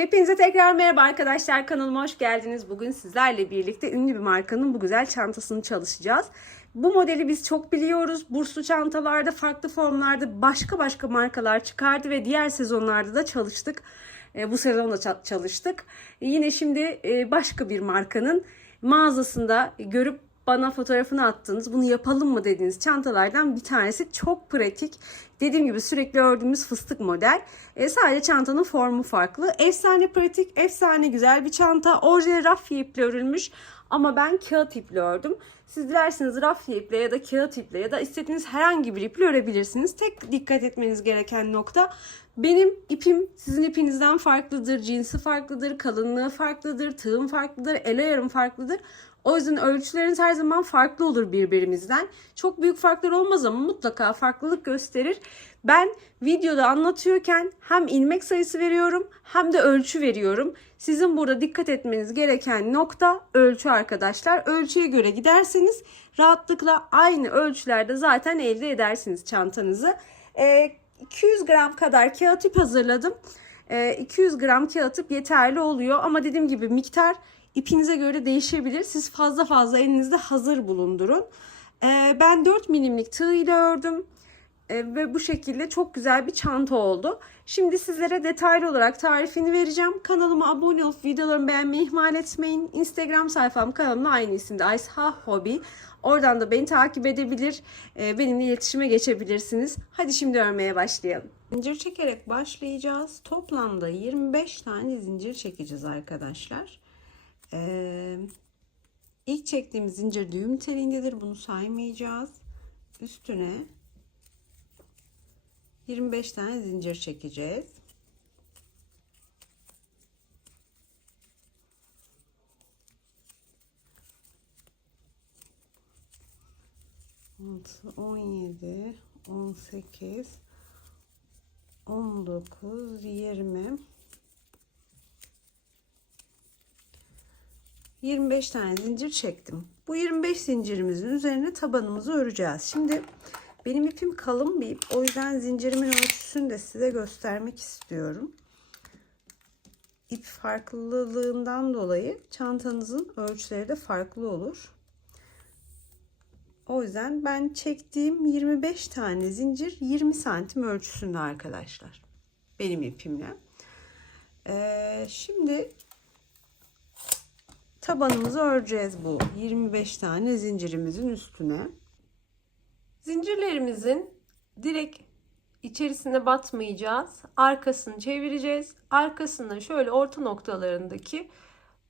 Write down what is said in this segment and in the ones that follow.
Hepinize tekrar merhaba arkadaşlar, kanalıma hoş geldiniz. Bugün sizlerle birlikte ünlü bir markanın bu güzel çantasını çalışacağız. Bu modeli biz çok biliyoruz. Burslu çantalarda, farklı formlarda başka markalar çıkardı ve diğer sezonlarda da çalıştık. Bu sezon da çalıştık. Yine şimdi başka bir markanın mağazasında görüp bana fotoğrafını attınız, bunu yapalım mı dediğiniz çantalardan bir tanesi. Çok pratik. Dediğim gibi sürekli ördüğümüz fıstık model. Sadece çantanın formu farklı. Efsane pratik, efsane güzel bir çanta. Orijinal rafya iple örülmüş ama ben kağıt iple ördüm. Siz dilerseniz rafya iple ya da kağıt iple ya da istediğiniz herhangi bir iple örebilirsiniz. Tek dikkat etmeniz gereken nokta, benim ipim sizin ipinizden farklıdır. Cinsi farklıdır, kalınlığı farklıdır, tığım farklıdır, el ayarım farklıdır. O yüzden ölçüleriniz her zaman farklı olur birbirimizden. Çok büyük farklar olmaz ama mutlaka farklılık gösterir. Ben videoda anlatıyorken hem ilmek sayısı veriyorum hem de ölçü veriyorum. Sizin burada dikkat etmeniz gereken nokta ölçü arkadaşlar. Ölçüye göre giderseniz rahatlıkla aynı ölçülerde zaten elde edersiniz çantanızı. 200 gram kadar kağıt ip hazırladım. 200 gram kağıt ip yeterli oluyor ama dediğim gibi miktar İpinize göre değişebilir. Siz fazla elinizde hazır bulundurun. Ben 4 milimlik tığ ile ördüm. Ve bu şekilde çok güzel bir çanta oldu. Şimdi sizlere detaylı olarak tarifini vereceğim. Kanalıma abone olup videolarımı beğenmeyi ihmal etmeyin. Instagram sayfam, kanalımda aynı isimde Aysa Hobi. Oradan da beni takip edebilir. Benimle iletişime geçebilirsiniz. Hadi şimdi örmeye başlayalım. Zincir çekerek başlayacağız. Toplamda 25 tane zincir çekeceğiz arkadaşlar. İlk çektiğimiz zincir düğüm teliğindedir. Bunu saymayacağız. Üstüne 25 tane zincir çekeceğiz. Altı, 17, 18, 19, 20, 25 tane zincir çektim. Bu 25 zincirimizin üzerine tabanımızı öreceğiz. Şimdi benim ipim kalın bir ip. O yüzden zincirimin ölçüsünü de size göstermek istiyorum. İp farklılığından dolayı çantanızın ölçüleri de farklı olur. O yüzden ben çektiğim 25 tane zincir 20 santim ölçüsünde arkadaşlar. Benim ipimle. Şimdi tabanımızı öreceğiz bu 25 tane zincirimizin üstüne. Zincirlerimizin direkt içerisine batmayacağız. Arkasını çevireceğiz. Arkasında şöyle orta noktalarındaki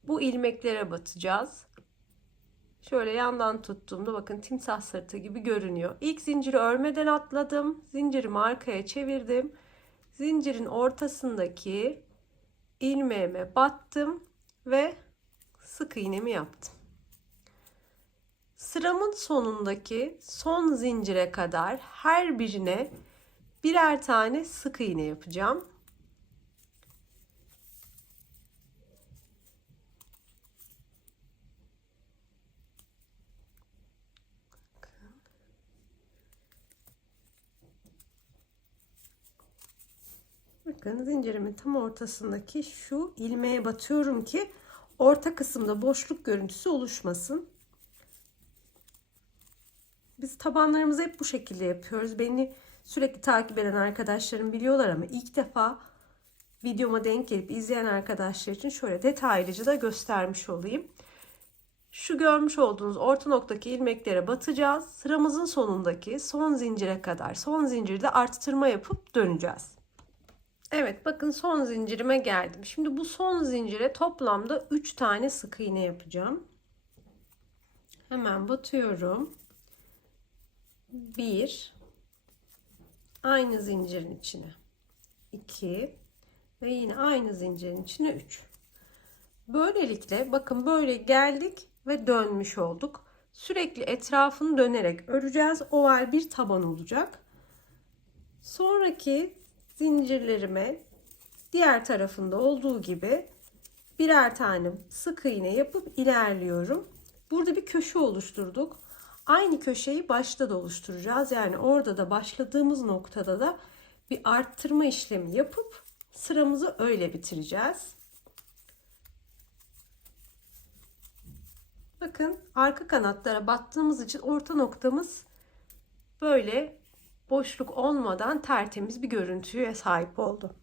bu ilmeklere batacağız. Şöyle yandan tuttuğumda bakın timsah sırtı gibi görünüyor. İlk zinciri örmeden atladım. Zincirimi arkaya çevirdim. Zincirin ortasındaki ilmeğime battım ve sık iğnemi yaptım. Sıramın sonundaki son zincire kadar her birine birer tane sık iğne yapacağım. Bakın zincirimin tam ortasındaki şu ilmeğe batıyorum ki orta kısımda boşluk görüntüsü oluşmasın. Biz tabanlarımızı hep bu şekilde yapıyoruz. Beni sürekli takip eden arkadaşlarım biliyorlar ama ilk defa videoma denk gelip izleyen arkadaşlar için şöyle detaylıca da göstermiş olayım. Şu görmüş olduğunuz orta noktadaki ilmeklere batacağız. Sıramızın sonundaki son zincire kadar son zincirde arttırma yapıp döneceğiz. Evet, bakın son zincirime geldim. Şimdi bu son zincire toplamda 3 tane sık iğne yapacağım. Hemen batıyorum. 1, aynı zincirin içine 2 ve yine aynı zincirin içine 3. Böylelikle bakın böyle geldik ve dönmüş olduk. Sürekli etrafını dönerek öreceğiz. Oval bir taban olacak. Sonraki zincirlerime diğer tarafında olduğu gibi birer tane sık iğne yapıp ilerliyorum. Burada bir köşe oluşturduk. Aynı köşeyi başta da oluşturacağız. Yani orada da başladığımız noktada da bir arttırma işlemi yapıp sıramızı öyle bitireceğiz. Bakın arka kanatlara battığımız için orta noktamız böyle boşluk olmadan tertemiz bir görüntüye sahip oldu.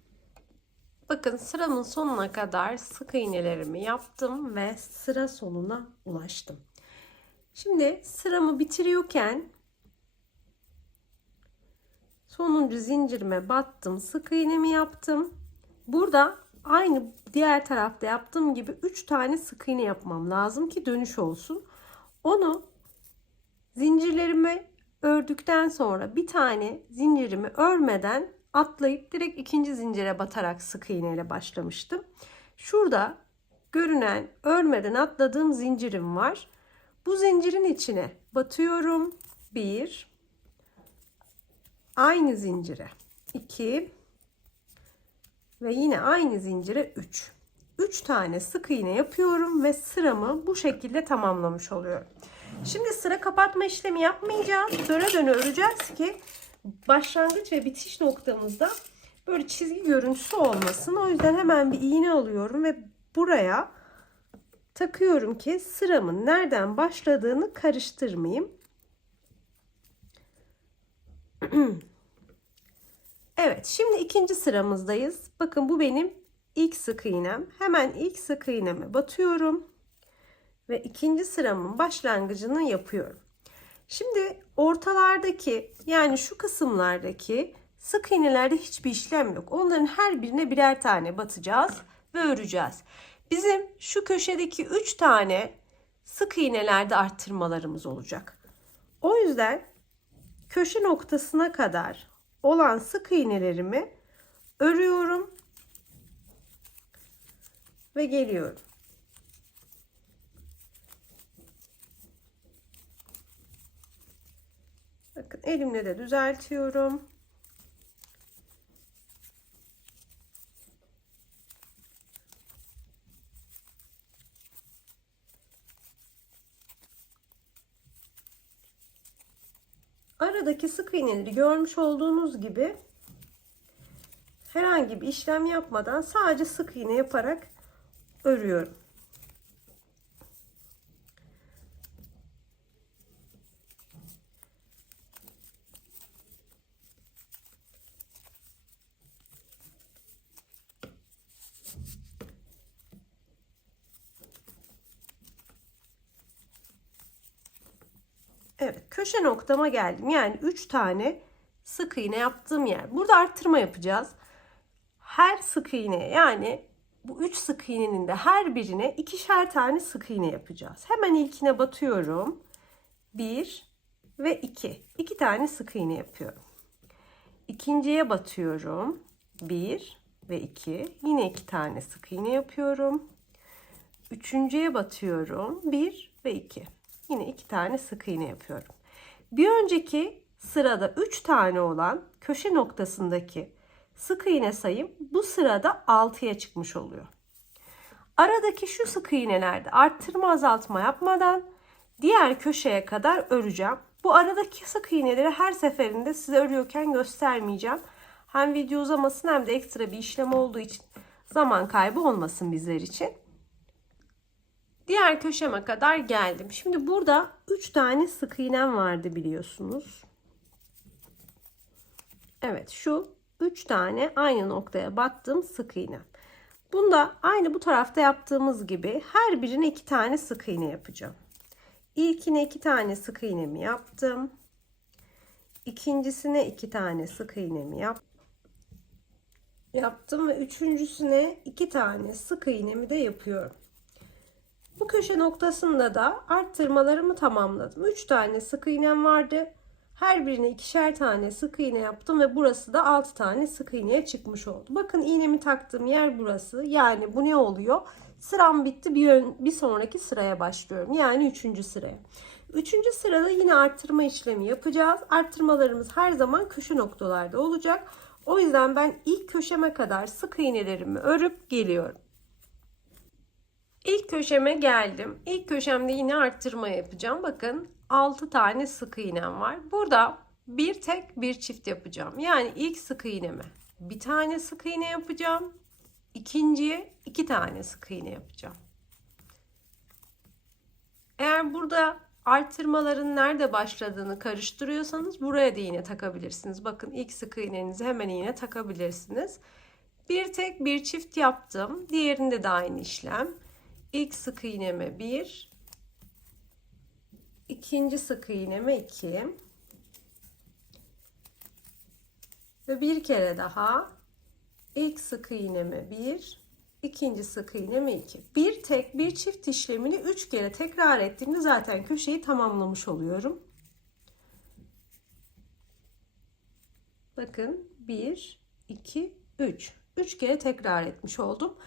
Bakın sıramın sonuna kadar sık iğnelerimi yaptım ve sıra sonuna ulaştım. Şimdi sıramı bitiriyorken sonuncu zincirime battım, sık iğnemi yaptım. Burada aynı diğer tarafta yaptığım gibi 3 tane sık iğne yapmam lazım ki dönüş olsun. Onu zincirlerimi ördükten sonra bir tane zincirimi örmeden atlayıp direkt ikinci zincire batarak sık iğne ile başlamıştım. Şurada görünen örmeden atladığım zincirim var. Bu zincirin içine batıyorum. 1, aynı zincire 2 ve yine aynı zincire 3. 3 tane sık iğne yapıyorum ve sıramı bu şekilde tamamlamış oluyorum. Şimdi sıra kapatma işlemi yapmayacağız. Döne döne öreceğiz ki başlangıç ve bitiş noktamızda böyle çizgi görüntüsü olmasın. O yüzden hemen bir iğne alıyorum ve buraya takıyorum ki sıramın nereden başladığını karıştırmayayım. Evet, şimdi ikinci sıramızdayız. Bakın bu benim ilk sık iğnem. Hemen ilk sık iğneme batıyorum ve ikinci sıramın başlangıcını yapıyorum. Şimdi ortalardaki, yani şu kısımlardaki sık iğnelerde hiçbir işlem yok. Onların her birine birer tane batacağız ve öreceğiz. Bizim şu köşedeki 3 tane sık iğnelerde arttırmalarımız olacak. O yüzden köşe noktasına kadar olan sık iğnelerimi örüyorum ve geliyorum. Bakın elimle de düzeltiyorum. Aradaki sık iğneleri görmüş olduğunuz gibi herhangi bir işlem yapmadan sadece sık iğne yaparak örüyorum. Evet, köşe noktama geldim. Yani 3 tane sık iğne yaptığım yer. Burada arttırma yapacağız. Her sık iğneye, yani bu 3 sık iğnenin de her birine ikişer tane sık iğne yapacağız. Hemen ilkine batıyorum. 1 ve 2. 2 tane sık iğne yapıyorum. İkinciye batıyorum. 1 ve 2. Yine 2 tane sık iğne yapıyorum. Üçüncüye batıyorum. 1 ve 2. Yine 2 tane sık iğne yapıyorum. Bir önceki sırada 3 tane olan köşe noktasındaki sık iğne sayım bu sırada 6'ya çıkmış oluyor. Aradaki şu sık iğnelerde arttırma azaltma yapmadan diğer köşeye kadar öreceğim. Bu aradaki sık iğneleri her seferinde size örüyorken göstermeyeceğim. Hem video uzamasın hem de ekstra bir işlem olduğu için zaman kaybı olmasın bizler için. Diğer köşeme kadar geldim. Şimdi burada 3 tane sık iğnem vardı biliyorsunuz. Evet, şu 3 tane aynı noktaya battığım sık iğnem. Bunda aynı bu tarafta yaptığımız gibi her birine 2 tane sık iğne yapacağım. İlkine 2 tane sık iğnemi yaptım. İkincisine 2 tane sık iğnemi yaptım ve üçüncüsüne 2 tane sık iğnemi de yapıyorum. Bu köşe noktasında da arttırmalarımı tamamladım. 3 tane sık iğnem vardı. Her birine ikişer tane sık iğne yaptım ve burası da 6 tane sık iğneye çıkmış oldu. Bakın iğnemi taktığım yer burası. Yani bu ne oluyor? Sıram bitti. Bir sonraki sıraya başlıyorum. Yani 3. sıraya. 3. sırada yine arttırma işlemi yapacağız. Arttırmalarımız her zaman köşe noktalarda olacak. O yüzden ben ilk köşeme kadar sık iğnelerimi örüp geliyorum. İlk köşeme geldim. İlk köşemde yine arttırma yapacağım. Bakın 6 tane sık iğnem var. Burada bir tek bir çift yapacağım. Yani ilk sık iğneme bir tane sık iğne yapacağım. İkinciye 2 tane sık iğne yapacağım. Eğer burada artırmaların nerede başladığını karıştırıyorsanız buraya da iğne takabilirsiniz. Bakın ilk sık iğnenizi hemen iğne takabilirsiniz. Bir tek bir çift yaptım. Diğerinde de aynı işlem. İlk sık iğneme 1, ikinci sık iğneme 2 ve bir kere daha ilk sık iğneme 1, ikinci sık iğneme 2. Bir tek bir çift işlemini 3 kere tekrar ettiğimde zaten köşeyi tamamlamış oluyorum. Bakın 1, 2, 3. 3 kere tekrar etmiş oldum.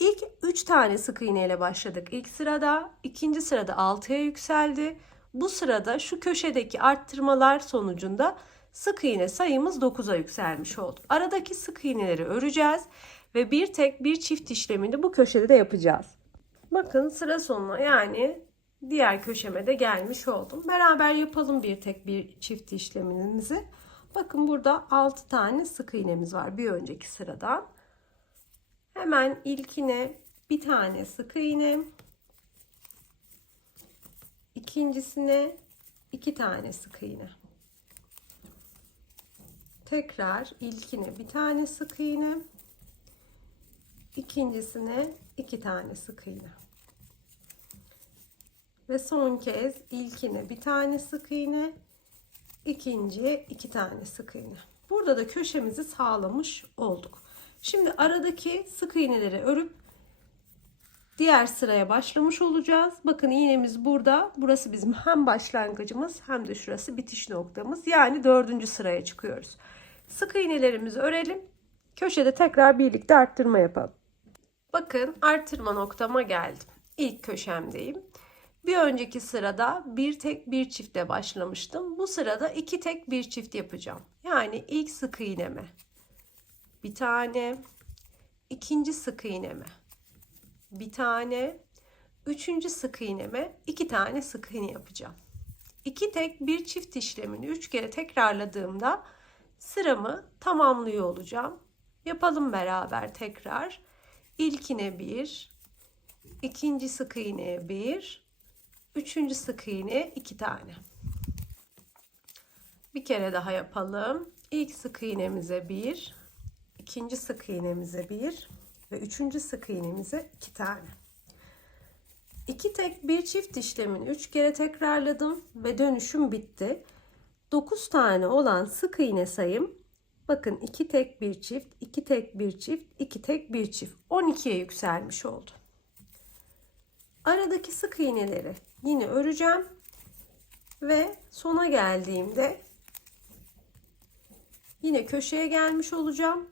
İlk 3 tane sık iğne ile başladık ilk sırada. İkinci sırada 6'ya yükseldi. Bu sırada şu köşedeki arttırmalar sonucunda sık iğne sayımız 9'a yükselmiş oldu. Aradaki sık iğneleri öreceğiz ve bir tek bir çift işlemini bu köşede de yapacağız. Bakın sıra sonuna yani diğer köşeme de gelmiş oldum. Beraber yapalım bir tek bir çift işlemimizi. Bakın burada 6 tane sık iğnemiz var bir önceki sıradan. Hemen ilkine bir tane sık iğne, ikincisine 2 tane sık iğne. Tekrar ilkine bir tane sık iğne, ikincisine 2 tane sık iğne. Ve son kez ilkine bir tane sık iğne, ikinciye 2 tane sık iğne. Burada da köşemizi sağlamış olduk. Şimdi aradaki sık iğneleri örüp diğer sıraya başlamış olacağız. Bakın iğnemiz burada. Burası bizim hem başlangıcımız hem de şurası bitiş noktamız. Yani 4. sıraya çıkıyoruz. Sık iğnelerimizi örelim. Köşede tekrar birlikte arttırma yapalım. Bakın arttırma noktama geldim. İlk köşemdeyim. Bir önceki sırada bir tek bir çiftle başlamıştım. Bu sırada 2 tek bir çift yapacağım. Yani ilk sık iğneme bir tane, ikinci sık iğneme bir tane, üçüncü sık iğneme 2 tane sık iğne yapacağım. 2 tek bir çift işlemini 3 kere tekrarladığımda sıramı tamamlıyor olacağım. Yapalım beraber tekrar. İlkine 1, ikinci sık iğneye 1, üçüncü sık iğneye 2 tane. Bir kere daha yapalım. İlk sık iğnemize 1, ikinci sık iğnemize 1 ve üçüncü sık iğnemize 2 tane. 2 tek bir çift işlemini 3 kere tekrarladım ve dönüşüm bitti. 9 tane olan sık iğne sayım bakın 2 tek bir çift, 2 tek bir çift, 2 tek bir çift 12'ye yükselmiş oldu. Aradaki sık iğneleri yine öreceğim ve sona geldiğimde yine köşeye gelmiş olacağım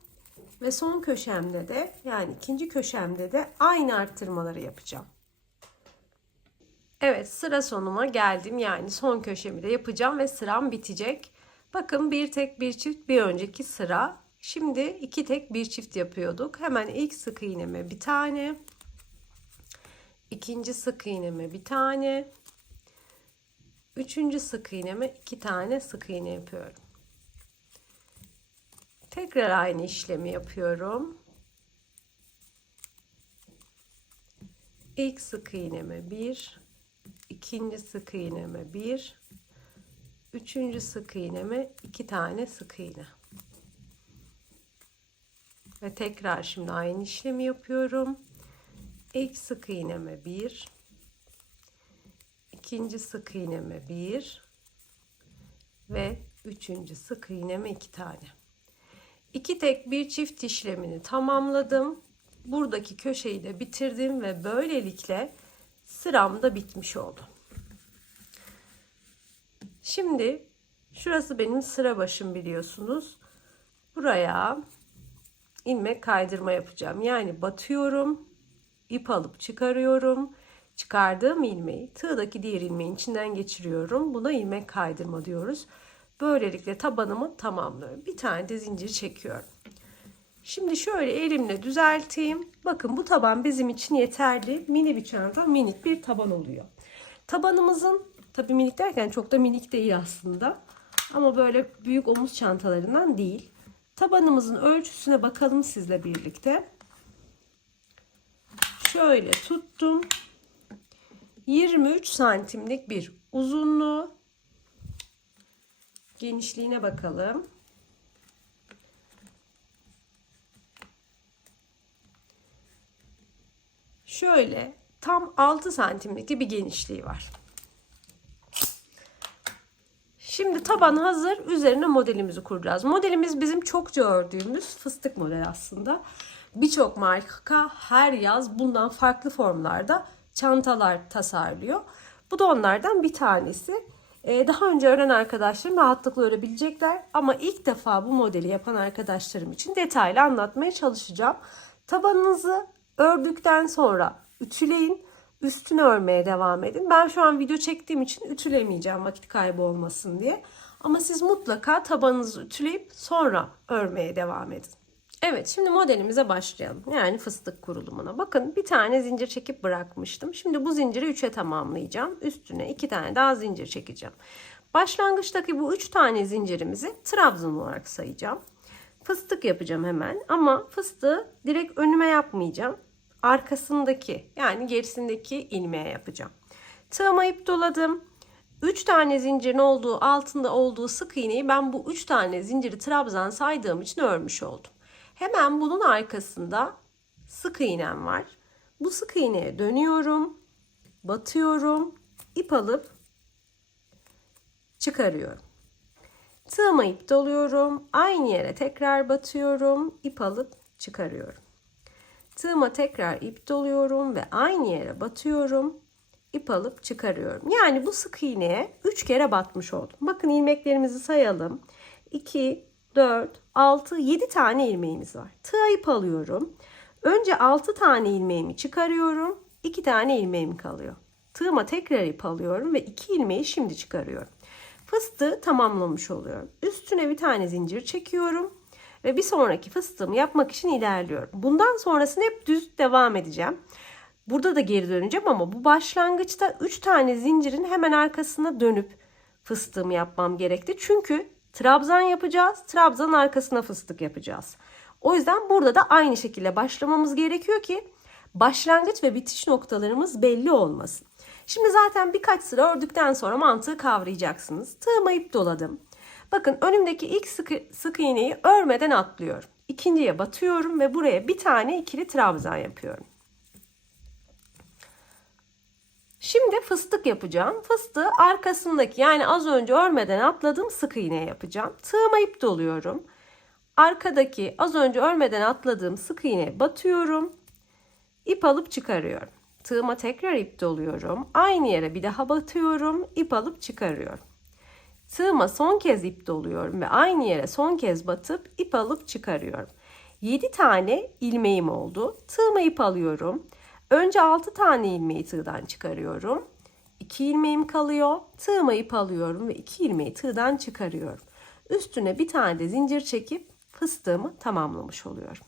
ve son köşemde de yani ikinci köşemde de aynı arttırmaları yapacağım. Evet sıra sonuma geldim yani son köşemi de yapacağım ve sıram bitecek. Bakın bir tek bir çift bir önceki sıra. Şimdi 2 tek bir çift yapıyorduk. Hemen ilk sık iğneme bir tane, ikinci sık iğneme bir tane, üçüncü sık iğneme 2 tane sık iğne yapıyorum. Tekrar aynı işlemi yapıyorum. İlk sık iğneme 1, ikinci sık iğneme 1, üçüncü sık iğneme 2 tane sık iğne. Ve tekrar şimdi aynı işlemi yapıyorum. İlk sık iğneme 1, ikinci sık iğneme 1 ve üçüncü sık iğneme 2 tane. 2 tek bir çift işlemini tamamladım. Buradaki köşeyi de bitirdim ve böylelikle sıram da bitmiş oldu. Şimdi şurası benim sıra başım biliyorsunuz. Buraya ilmek kaydırma yapacağım. Yani batıyorum, ip alıp çıkarıyorum. Çıkardığım ilmeği tığdaki diğer ilmeğin içinden geçiriyorum. Buna ilmek kaydırma diyoruz. Böylelikle tabanımı tamamlıyorum. Bir tane de zincir çekiyorum. Şimdi şöyle elimle düzelteyim. Bakın bu taban bizim için yeterli. Mini bir çanta, minik bir taban oluyor. Tabanımızın tabii minik derken çok da minik değil aslında. Ama böyle büyük omuz çantalarından değil. Tabanımızın ölçüsüne bakalım sizle birlikte. Şöyle tuttum. 23 santimlik bir uzunluğu. Genişliğine bakalım. Şöyle tam 6 santimlik bir genişliği var. Şimdi taban hazır. Üzerine modelimizi kuracağız. Modelimiz bizim çokça ördüğümüz fıstık modeli aslında. Birçok marka her yaz bundan farklı formlarda çantalar tasarlıyor. Bu da onlardan bir tanesi. Daha önce öğren arkadaşlarım rahatlıkla örebilecekler. Ama ilk defa bu modeli yapan arkadaşlarım için detaylı anlatmaya çalışacağım. Tabanınızı ördükten sonra ütüleyin. Üstünü örmeye devam edin. Ben şu an video çektiğim için ütülemeyeceğim vakit kaybı olmasın diye. Ama siz mutlaka tabanınızı ütüleyip sonra örmeye devam edin. Evet, şimdi modelimize başlayalım. Yani fıstık kurulumuna. Bakın bir tane zincir çekip bırakmıştım. Şimdi bu zinciri 3'e tamamlayacağım. Üstüne 2 tane daha zincir çekeceğim. Başlangıçtaki bu 3 tane zincirimizi trabzan olarak sayacağım. Fıstık yapacağım hemen ama fıstığı direkt önüme yapmayacağım. Arkasındaki yani gerisindeki ilmeğe yapacağım. Tığıma ip doladım. 3 tane zincirin olduğu altında olduğu sık iğneyi ben bu 3 tane zinciri trabzan saydığım için örmüş oldum. Hemen bunun arkasında sık iğnem var. Bu sık iğneye dönüyorum. Batıyorum. İp alıp çıkarıyorum. Tığıma ip doluyorum. Aynı yere tekrar batıyorum. İp alıp çıkarıyorum. Tığıma tekrar ip doluyorum ve aynı yere batıyorum. İp alıp çıkarıyorum. Yani bu sık iğneye 3 kere batmış oldum. Bakın ilmeklerimizi sayalım. 2, 4, 6, 7 tane ilmeğimiz var. Tığa ip alıyorum. Önce 6 tane ilmeğimi çıkarıyorum. 2 tane ilmeğim kalıyor. Tığıma tekrar ip alıyorum ve 2 ilmeği şimdi çıkarıyorum. Fıstığı tamamlamış oluyorum. Üstüne bir tane zincir çekiyorum. Ve bir sonraki fıstığımı yapmak için ilerliyorum. Bundan sonrasını hep düz devam edeceğim. Burada da geri döneceğim ama bu başlangıçta 3 tane zincirin hemen arkasına dönüp fıstığımı yapmam gerekti. Çünkü trabzan yapacağız. Trabzanın arkasına fıstık yapacağız. O yüzden burada da aynı şekilde başlamamız gerekiyor ki başlangıç ve bitiş noktalarımız belli olmasın. Şimdi zaten birkaç sıra ördükten sonra mantığı kavrayacaksınız. Tığıma ip doladım. Bakın önümdeki ilk sık iğneyi örmeden atlıyorum. İkinciye batıyorum ve buraya bir tane ikili trabzan yapıyorum. Şimdi fıstık yapacağım. Fıstığı arkasındaki yani az önce örmeden atladığım sık iğneye yapacağım. Tığıma ip doluyorum. Arkadaki az önce örmeden atladığım sık iğneye batıyorum. İp alıp çıkarıyorum. Tığıma tekrar ip doluyorum. Aynı yere bir daha batıyorum. İp alıp çıkarıyorum. Tığıma son kez ip doluyorum ve aynı yere son kez batıp ip alıp çıkarıyorum. 7 tane ilmeğim oldu. Tığıma ip alıyorum. Önce 6 tane ilmeği tığdan çıkarıyorum. 2 ilmeğim kalıyor. Tığıma ip alıyorum ve 2 ilmeği tığdan çıkarıyorum. Üstüne bir tane de zincir çekip fıstığımı tamamlamış oluyorum.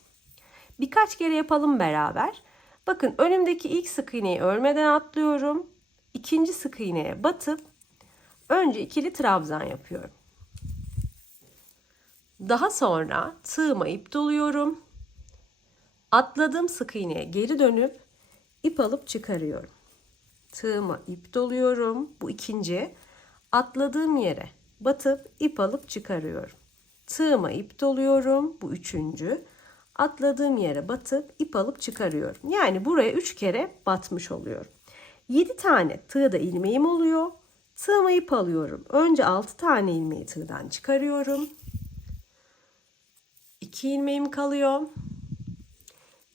Birkaç kere yapalım beraber. Bakın önümdeki ilk sık iğneyi örmeden atlıyorum. İkinci sık iğneye batıp önce ikili trabzan yapıyorum. Daha sonra tığıma ip doluyorum. Atladığım sık iğneye geri dönüp ip alıp çıkarıyorum. Tığıma ip doluyorum. Bu ikinci. Atladığım yere batıp ip alıp çıkarıyorum. Tığıma ip doluyorum. Bu üçüncü. Atladığım yere batıp ip alıp çıkarıyorum. Yani buraya 3 kere batmış oluyorum. 7 tane tığda ilmeğim oluyor. Tığıma ip alıyorum. Önce 6 tane ilmeği tığdan çıkarıyorum. 2 ilmeğim kalıyor.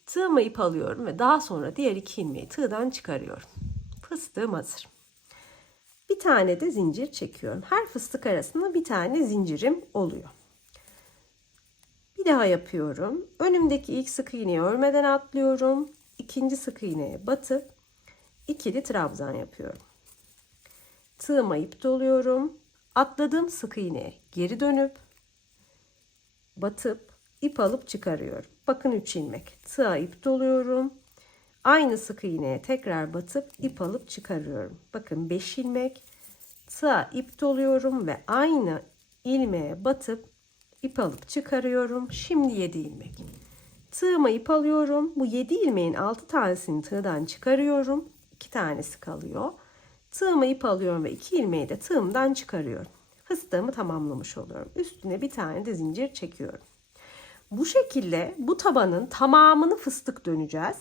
Tığıma ip alıyorum ve daha sonra diğer 2 ilmeği tığdan çıkarıyorum. Fıstığım hazır. Bir tane de zincir çekiyorum. Her fıstık arasında bir tane zincirim oluyor. Bir daha yapıyorum. Önümdeki ilk sık iğneyi örmeden atlıyorum. İkinci sık iğneye batıp ikili trabzan yapıyorum. Tığıma ip doluyorum. Atladığım sık iğneye geri dönüp batıp ip alıp çıkarıyorum. Bakın 3 ilmek. Tığa ip doluyorum. Aynı sık iğneye tekrar batıp ip alıp çıkarıyorum. Bakın 5 ilmek. Tığa ip doluyorum ve aynı ilmeğe batıp ip alıp çıkarıyorum. Şimdi 7 ilmek. Tığıma ip alıyorum. Bu 7 ilmeğin 6 tanesini tığdan çıkarıyorum. 2 tanesi kalıyor. Tığıma ip alıyorum ve 2 ilmeği de tığımdan çıkarıyorum. Fıstığımı tamamlamış oluyorum. Üstüne bir tane de zincir çekiyorum. Bu şekilde bu tabanın tamamını fıstık döneceğiz.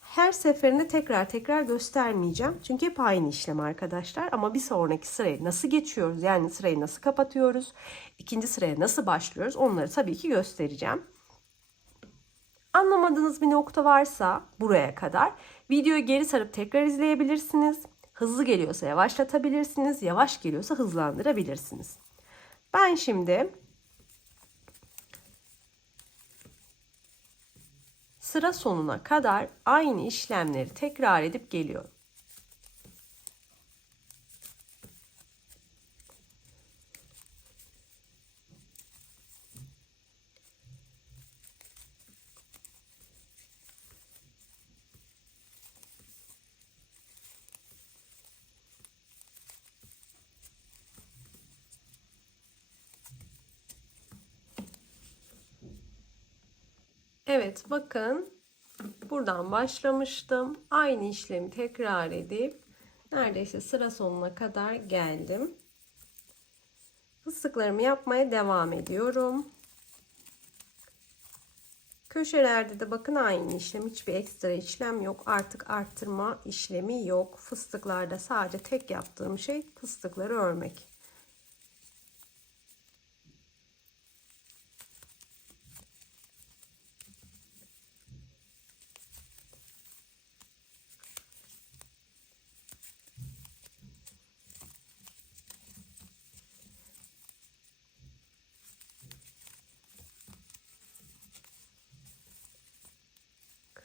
Her seferinde tekrar tekrar göstermeyeceğim. Çünkü hep aynı işlem arkadaşlar. Ama bir sonraki sırayı nasıl geçiyoruz? Yani sırayı nasıl kapatıyoruz? İkinci sıraya nasıl başlıyoruz? Onları tabii ki göstereceğim. Anlamadığınız bir nokta varsa buraya kadar videoyu geri sarıp tekrar izleyebilirsiniz. Hızlı geliyorsa yavaşlatabilirsiniz. Yavaş geliyorsa hızlandırabilirsiniz. Ben şimdi sıra sonuna kadar aynı işlemleri tekrar edip geliyorum. Evet, bakın buradan başlamıştım. Aynı işlemi tekrar edip neredeyse sıra sonuna kadar geldim. Fıstıklarımı yapmaya devam ediyorum. Köşelerde de bakın aynı işlem. Hiçbir ekstra işlem yok. Artık arttırma işlemi yok. Fıstıklarda sadece tek yaptığım şey fıstıkları örmek.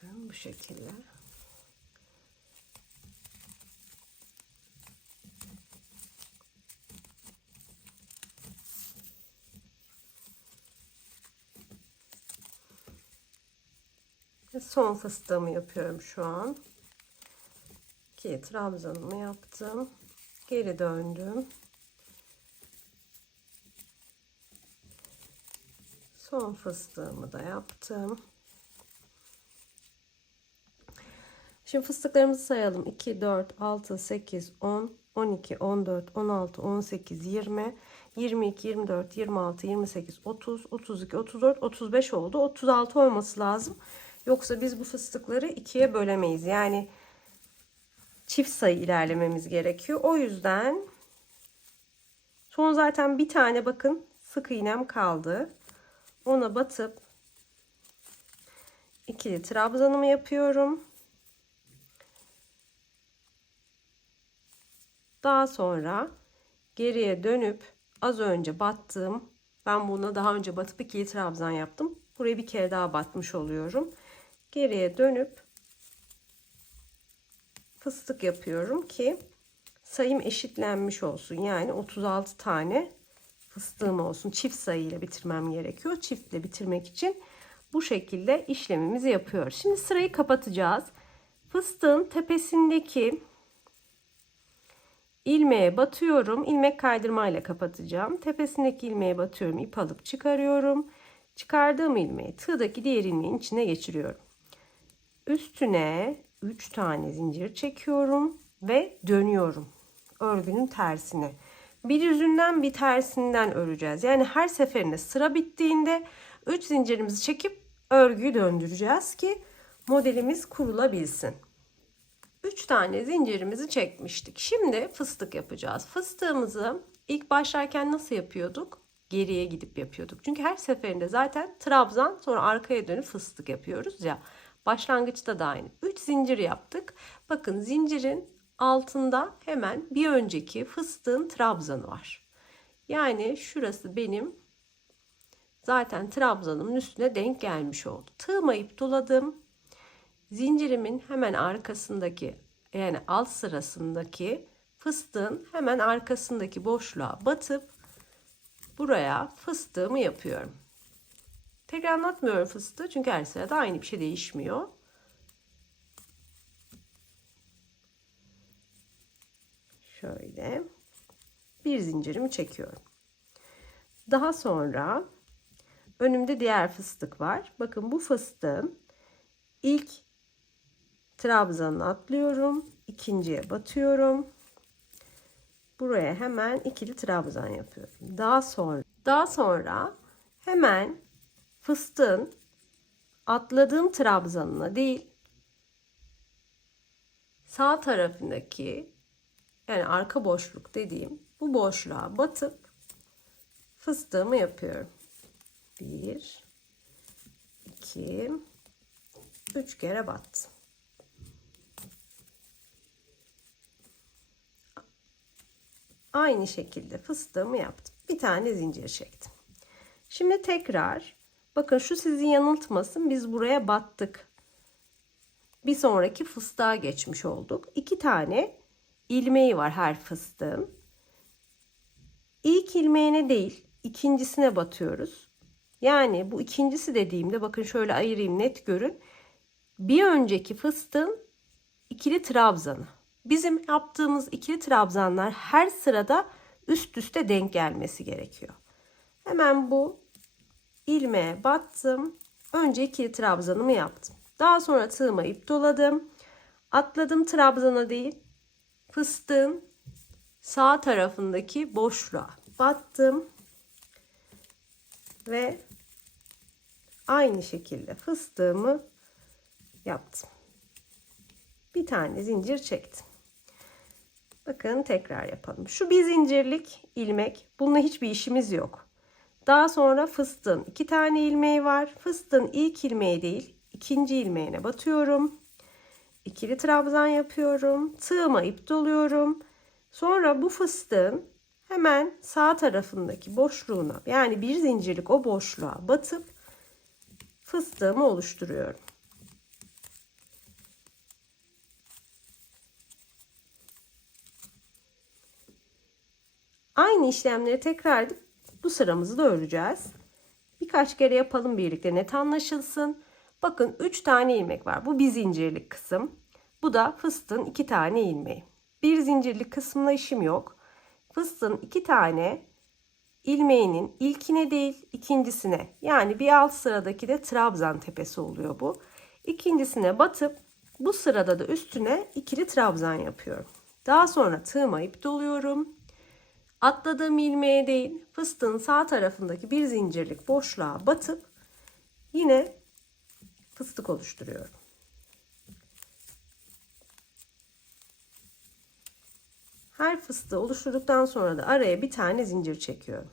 Bakın bu şekilde. Ve son fıstığımı yapıyorum şu an. 2 trabzanımı yaptım. Geri döndüm. Son fıstığımı da yaptım. Şimdi fıstıklarımızı sayalım. 2, 4, 6, 8, 10, 12, 14, 16, 18, 20, 22, 24, 26, 28, 30, 32, 34, 35 oldu. 36 olması lazım. Yoksa biz bu fıstıkları ikiye bölemeyiz. Yani çift sayı ilerlememiz gerekiyor. O yüzden son zaten bir tane bakın sık iğnem kaldı. Ona batıp ikili trabzanımı yapıyorum. Daha sonra geriye dönüp az önce battığım, ben buna daha önce batıp ikili trabzan yaptım. Buraya bir kere daha batmış oluyorum. Geriye dönüp fıstık yapıyorum ki sayım eşitlenmiş olsun. Yani 36 tane fıstığım olsun. Çift sayıyla bitirmem gerekiyor. Çiftle bitirmek için bu şekilde işlemimizi yapıyoruz. Şimdi sırayı kapatacağız. Fıstığın tepesindeki ilmeğe batıyorum. İlmek kaydırmayla kapatacağım. Tepesindeki ilmeğe batıyorum. İp alıp çıkarıyorum. Çıkardığım ilmeği tığdaki diğer ilmeğin içine geçiriyorum. Üstüne 3 tane zincir çekiyorum ve dönüyorum. Örgünün tersine. Bir yüzünden bir tersinden öreceğiz. Yani her seferinde sıra bittiğinde 3 zincirimizi çekip örgüyü döndüreceğiz ki modelimiz kurulabilsin. 3 tane zincirimizi çekmiştik. Şimdi fıstık yapacağız. Fıstığımızı ilk başlarken nasıl yapıyorduk? Geriye gidip yapıyorduk. Çünkü her seferinde zaten trabzan sonra arkaya dönüp fıstık yapıyoruz ya. Başlangıçta da aynı. 3 zincir yaptık. Bakın zincirin altında hemen bir önceki fıstığın trabzanı var. Yani şurası benim zaten trabzanımın üstüne denk gelmiş oldu. Tığıma ip doladım. Zincirimin hemen arkasındaki yani alt sırasındaki fıstığın hemen arkasındaki boşluğa batıp buraya fıstığımı yapıyorum. Tekrar anlatmıyorum fıstığı çünkü her sırada aynı bir şey değişmiyor. Şöyle bir zincirimi çekiyorum. Daha sonra önümde diğer fıstık var. Bakın bu fıstığın ilk trabzanını atlıyorum. İkinciye batıyorum. Buraya hemen ikili trabzan yapıyorum. Daha sonra hemen fıstığın atladığım trabzanına değil, sağ tarafındaki, yani arka boşluk dediğim bu boşluğa batıp fıstığımı yapıyorum. 1 2 3 kere battım. Aynı şekilde fıstığımı yaptım. Bir tane zincir çektim. Şimdi tekrar bakın, şu sizi yanıltmasın, biz buraya battık. Bir sonraki fıstığa geçmiş olduk. 2 tane ilmeği var her fıstığın. İlk ilmeğine değil, ikincisine batıyoruz. Yani bu ikincisi dediğimde, bakın şöyle ayırayım net görün. Bir önceki fıstığın ikili trabzanı. Bizim yaptığımız ikili trabzanlar her sırada üst üste denk gelmesi gerekiyor. Hemen bu ilmeğe battım. Önce ikili trabzanımı yaptım. Daha sonra tığıma ip doladım. Atladım trabzana değil, fıstığın sağ tarafındaki boşluğa battım. Ve aynı şekilde fıstığımı yaptım. Bir tane zincir çektim. Bakın tekrar yapalım. Şu bir zincirlik ilmek. Bununla hiçbir işimiz yok. Daha sonra fıstığın 2 tane ilmeği var. Fıstığın ilk ilmeği değil, ikinci ilmeğine batıyorum. İkili trabzan yapıyorum. Tığıma ip doluyorum. Sonra bu fıstığın hemen sağ tarafındaki boşluğuna, yani bir zincirlik o boşluğa batıp fıstığımı oluşturuyorum. Aynı işlemleri tekrar edip bu sıramızı da öreceğiz. Birkaç kere yapalım birlikte, net anlaşılsın. Bakın 3 tane ilmek var. Bu bir zincirlik kısım. Bu da fıstığın 2 tane ilmeği. Bir zincirlik kısmına işim yok. Fıstığın 2 tane ilmeğinin ilkine değil ikincisine, yani bir alt sıradaki de trabzan tepesi oluyor bu. İkincisine batıp bu sırada da üstüne ikili trabzan yapıyorum. Daha sonra tığıma ip doluyorum. Atladığım ilmeğe değil, fıstığın sağ tarafındaki bir zincirlik boşluğa batıp yine fıstık oluşturuyorum. Her fıstığı oluşturduktan sonra da araya bir tane zincir çekiyorum.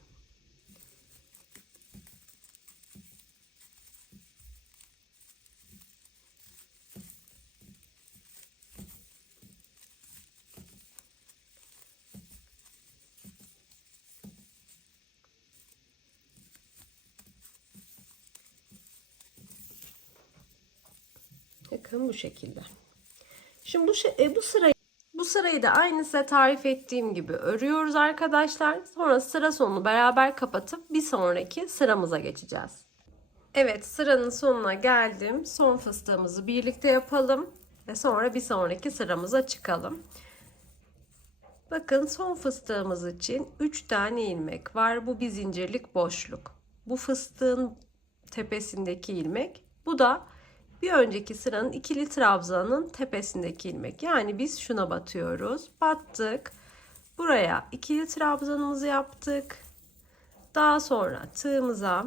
Bakın bu şekilde. Şimdi bu sırayı da aynı size tarif ettiğim gibi örüyoruz arkadaşlar. Sonra sıra sonunu beraber kapatıp bir sonraki sıramıza geçeceğiz. Evet, sıranın sonuna geldim. Son fıstığımızı birlikte yapalım ve sonra bir sonraki sıramıza çıkalım. Bakın, son fıstığımız için 3 tane ilmek var. Bu bir zincirlik boşluk. Bu fıstığın tepesindeki ilmek. Bu da bir önceki sıranın ikili trabzanın tepesindeki ilmek. Yani biz şuna batıyoruz. Battık. Buraya ikili trabzanımızı yaptık. Daha sonra tığımıza,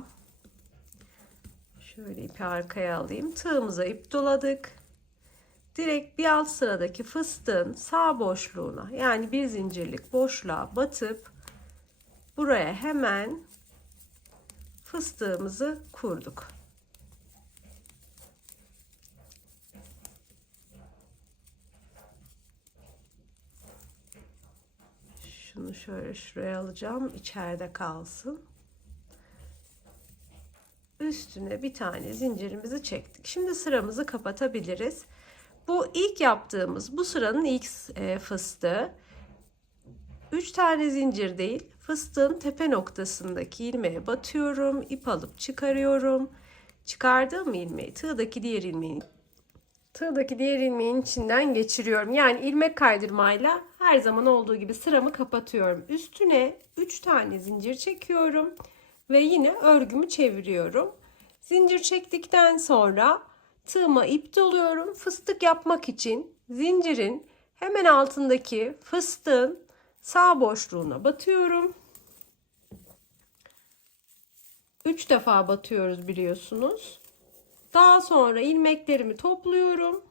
şöyle ipi arkaya alayım. Tığımıza ip doladık. Direkt bir alt sıradaki fıstığın sağ boşluğuna, yani bir zincirlik boşluğa batıp buraya hemen fıstığımızı kurduk. Şunu şöyle şuraya alacağım, içeride kalsın. Üstüne bir tane zincirimizi çektik. Şimdi sıramızı kapatabiliriz. Bu ilk yaptığımız, bu sıranın ilk fıstığı. 3 tane zincir değil, fıstığın tepe noktasındaki ilmeğe batıyorum. İp alıp çıkarıyorum. Çıkardığım ilmeği tığdaki diğer ilmeğin içinden geçiriyorum. Yani ilmek kaydırmayla her zaman olduğu gibi sıramı kapatıyorum. Üstüne 3 tane zincir çekiyorum ve yine örgümü çeviriyorum. Zincir çektikten sonra tığıma ip doluyorum. Fıstık yapmak için zincirin hemen altındaki fıstığın sağ boşluğuna batıyorum. 3 defa batıyoruz biliyorsunuz. Daha sonra ilmeklerimi topluyorum.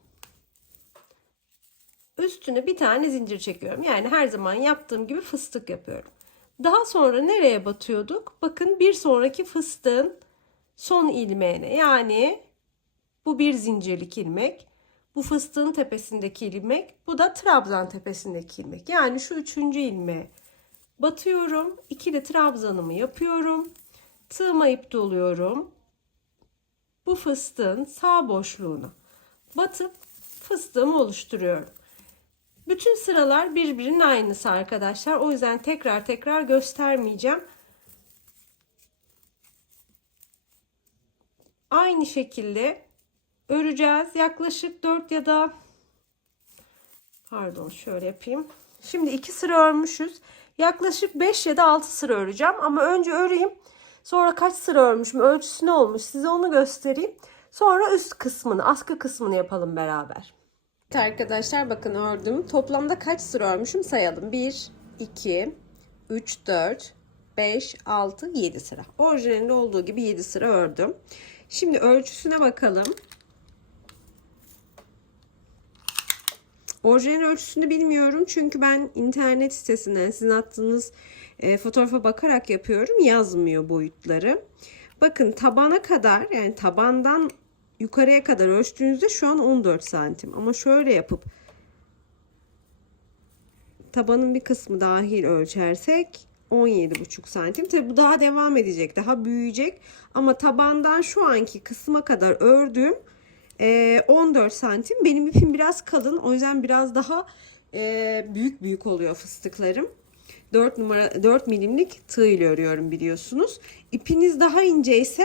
Üstüne bir tane zincir çekiyorum. Yani her zaman yaptığım gibi fıstık yapıyorum. Daha sonra nereye batıyorduk? Bakın bir sonraki fıstığın son ilmeğine. Yani bu bir zincirlik ilmek. Bu fıstığın tepesindeki ilmek. Bu da trabzan tepesindeki ilmek. Yani şu üçüncü ilmeğe batıyorum. İkili trabzanımı yapıyorum. Tığıma ip doluyorum. Bu fıstığın sağ boşluğuna batıp fıstığımı oluşturuyorum. Bütün sıralar birbirinin aynısı arkadaşlar. O yüzden tekrar göstermeyeceğim. Aynı şekilde öreceğiz. Yaklaşık 4 ya da pardon şöyle yapayım. Şimdi 2 sıra örmüşüz. Yaklaşık 5 ya da 6 sıra öreceğim. Ama önce öreyim. Sonra kaç sıra örmüşüm, ölçüsü ne olmuş size onu göstereyim. Sonra üst kısmını, askı kısmını yapalım beraber. Evet arkadaşlar bakın ördüm. Toplamda kaç sıra örmüşüm sayalım. 1, 2, 3, 4, 5, 6, 7 sıra. Orijinalinde olduğu gibi 7 sıra ördüm. Şimdi ölçüsüne bakalım. Orijinal ölçüsünü bilmiyorum. Çünkü ben internet sitesinden sizin attığınız fotoğrafa bakarak yapıyorum. Yazmıyor boyutları. Bakın tabana kadar yani tabandan yukarıya kadar ölçtüğünüzde şu an 14 santim. Ama şöyle yapıp tabanın bir kısmı dahil ölçersek 17,5 santim. Tabi bu daha devam edecek. Daha büyüyecek. Ama tabandan şu anki kısma kadar ördüğüm 14 santim. Benim ipim biraz kalın. O yüzden biraz daha büyük oluyor fıstıklarım. 4 milimlik tığ ile örüyorum biliyorsunuz. İpiniz daha ince ise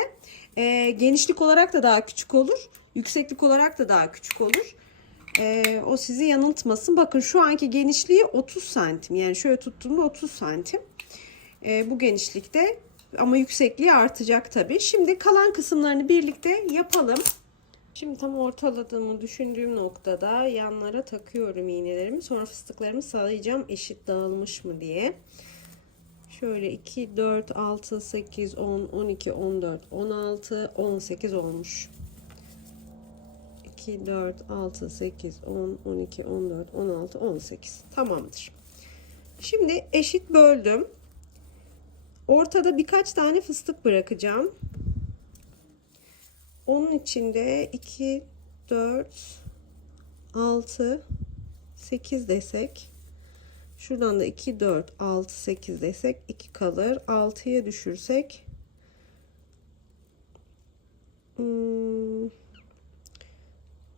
genişlik olarak da daha küçük olur. Yükseklik olarak da daha küçük olur. O sizi yanıltmasın. Bakın şu anki genişliği 30 santim. Yani şöyle tuttuğumda 30 santim. Bu genişlikte ama yüksekliği artacak tabii. Şimdi kalan kısımlarını birlikte yapalım. Şimdi tam ortaladığımı düşündüğüm noktada yanlara takıyorum iğnelerimi. Sonra fıstıklarımı sayacağım eşit dağılmış mı diye. Şöyle 2, 4, 6, 8, 10, 12, 14, 16, 18 olmuş. 2, 4, 6, 8, 10, 12, 14, 16, 18. Tamamdır. Şimdi eşit böldüm. Ortada birkaç tane fıstık bırakacağım. Onun içinde 2, 4, 6, 8 desek. Şuradan da 2, 4, 6, 8 desek 2 kalır. 6'ya düşürsek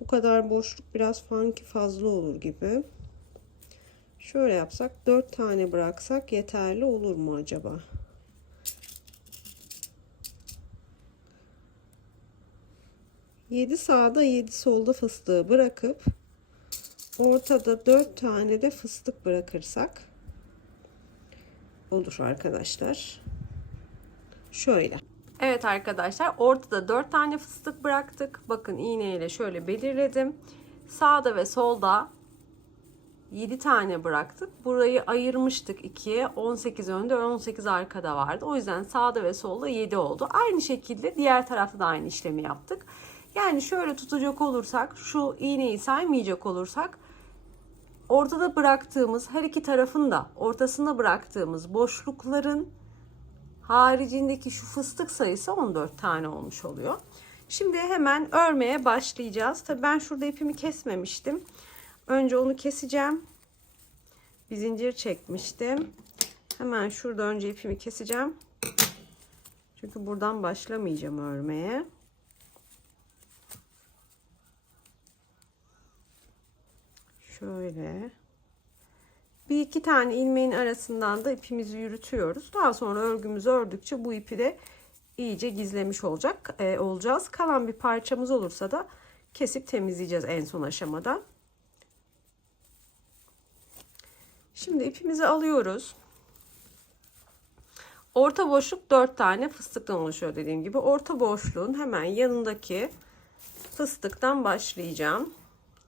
bu kadar boşluk biraz sanki fazla olur gibi. Şöyle yapsak 4 tane bıraksak yeterli olur mu acaba? Yedi sağda 7 solda fıstığı bırakıp ortada 4 tane de fıstık bırakırsak olur arkadaşlar. Şöyle. Evet arkadaşlar ortada 4 tane fıstık bıraktık. Bakın iğneyle şöyle belirledim. Sağda ve solda 7 tane bıraktık. Burayı ayırmıştık ikiye. 18 önde 18 arkada vardı. O yüzden sağda ve solda 7 oldu. Aynı şekilde diğer tarafta da aynı işlemi yaptık. Yani şöyle tutacak olursak, şu iğneyi saymayacak olursak ortada bıraktığımız her iki tarafın da ortasında bıraktığımız boşlukların haricindeki şu fıstık sayısı 14 tane olmuş oluyor. Şimdi hemen örmeye başlayacağız. Tabii ben şurada ipimi kesmemiştim. Önce onu keseceğim. Bir zincir çekmiştim. Hemen şurada önce ipimi keseceğim. Çünkü buradan başlamayacağım örmeye. Şöyle. Bir iki tane ilmeğin arasından da ipimizi yürütüyoruz. Daha sonra örgümüzü ördükçe bu ipi de iyice gizlemiş olacağız. Kalan bir parçamız olursa da kesip temizleyeceğiz en son aşamada. Şimdi ipimizi alıyoruz. Orta boşluk 4 tane fıstıktan oluşuyor dediğim gibi. Orta boşluğun hemen yanındaki fıstıktan başlayacağım.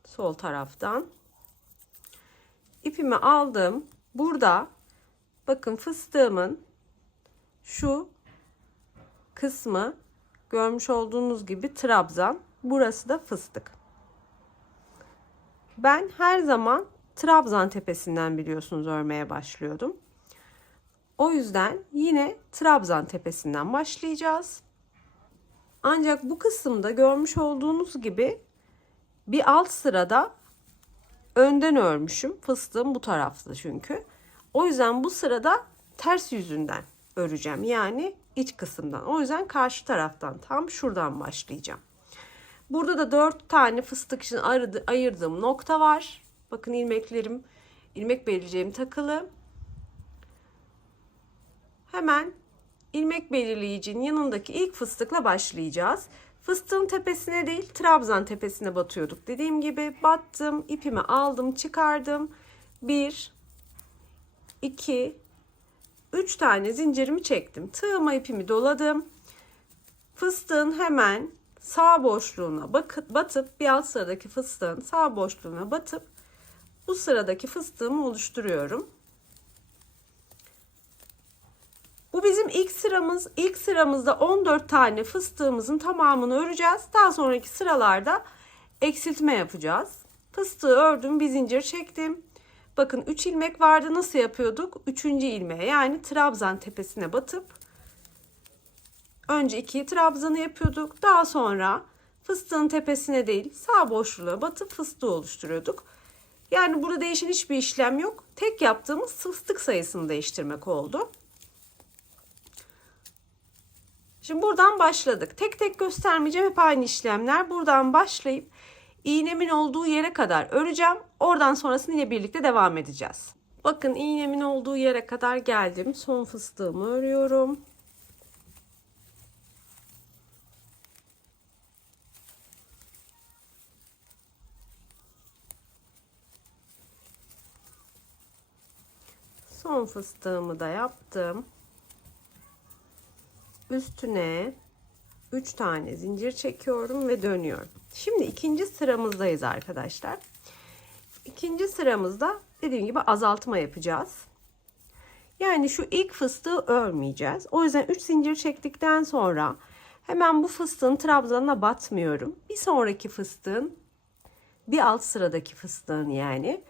Sol taraftan. İpimi aldım. Burada bakın fıstığımın şu kısmı görmüş olduğunuz gibi trabzan. Burası da fıstık. Ben her zaman trabzan tepesinden biliyorsunuz örmeye başlıyordum. O yüzden yine trabzan tepesinden başlayacağız. Ancak bu kısımda görmüş olduğunuz gibi bir alt sırada önden örmüşüm. Fıstığım bu tarafta çünkü. O yüzden bu sırada ters yüzünden öreceğim. Yani iç kısımdan. O yüzden karşı taraftan tam şuradan başlayacağım. Burada da 4 tane fıstık için ayırdığım nokta var. Bakın ilmek belirleyeceğim takılı. Hemen ilmek belirleyicinin yanındaki ilk fıstıkla başlayacağız. Fıstığın tepesine değil, trabzan tepesine batıyorduk. Dediğim gibi battım, ipimi aldım, çıkardım. 1, 2, 3 tane zincirimi çektim. Tığıma ipimi doladım. Fıstığın hemen sağ boşluğuna batıp bir alt sıradaki fıstığın sağ boşluğuna batıp bu sıradaki fıstığımı oluşturuyorum. Bu bizim ilk sıramız. İlk sıramızda 14 tane fıstığımızın tamamını öreceğiz. Daha sonraki sıralarda eksiltme yapacağız. Fıstığı ördüm, bir zincir çektim. Bakın 3 ilmek vardı. Nasıl yapıyorduk? 3. ilmeğe yani trabzan tepesine batıp önce 2 trabzanı yapıyorduk. Daha sonra fıstığın tepesine değil sağ boşluğa batıp fıstığı oluşturuyorduk. Yani burada değişen hiçbir işlem yok. Tek yaptığımız fıstık sayısını değiştirmek oldu. Şimdi buradan başladık. Tek tek göstermeyeceğim, hep aynı işlemler. Buradan başlayıp iğnemin olduğu yere kadar öreceğim. Oradan sonrasını yine birlikte devam edeceğiz. Bakın iğnemin olduğu yere kadar geldim. Son fıstığımı örüyorum. Son fıstığımı da yaptım. Üstüne 3 tane zincir çekiyorum ve dönüyorum. Şimdi ikinci sıramızdayız arkadaşlar. İkinci sıramızda dediğim gibi azaltma yapacağız. Yani şu ilk fıstığı örmeyeceğiz. O yüzden 3 zincir çektikten sonra hemen bu fıstığın trabzanına batmıyorum. Bir sonraki fıstığın bir alt sıradaki fıstığın yani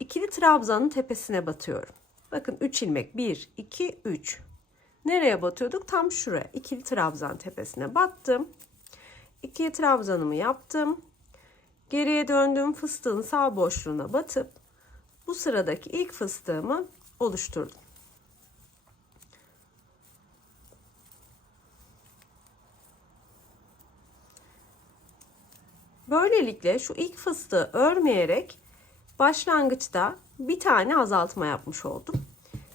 ikili trabzanın tepesine batıyorum. Bakın 3 ilmek 1 2 3. Nereye batıyorduk? Tam şuraya. İkili trabzan tepesine battım. İkili trabzanımı yaptım. Geriye döndüğüm fıstığın sağ boşluğuna batıp bu sıradaki ilk fıstığımı oluşturdum. Böylelikle şu ilk fıstığı örmeyerek başlangıçta bir tane azaltma yapmış oldum.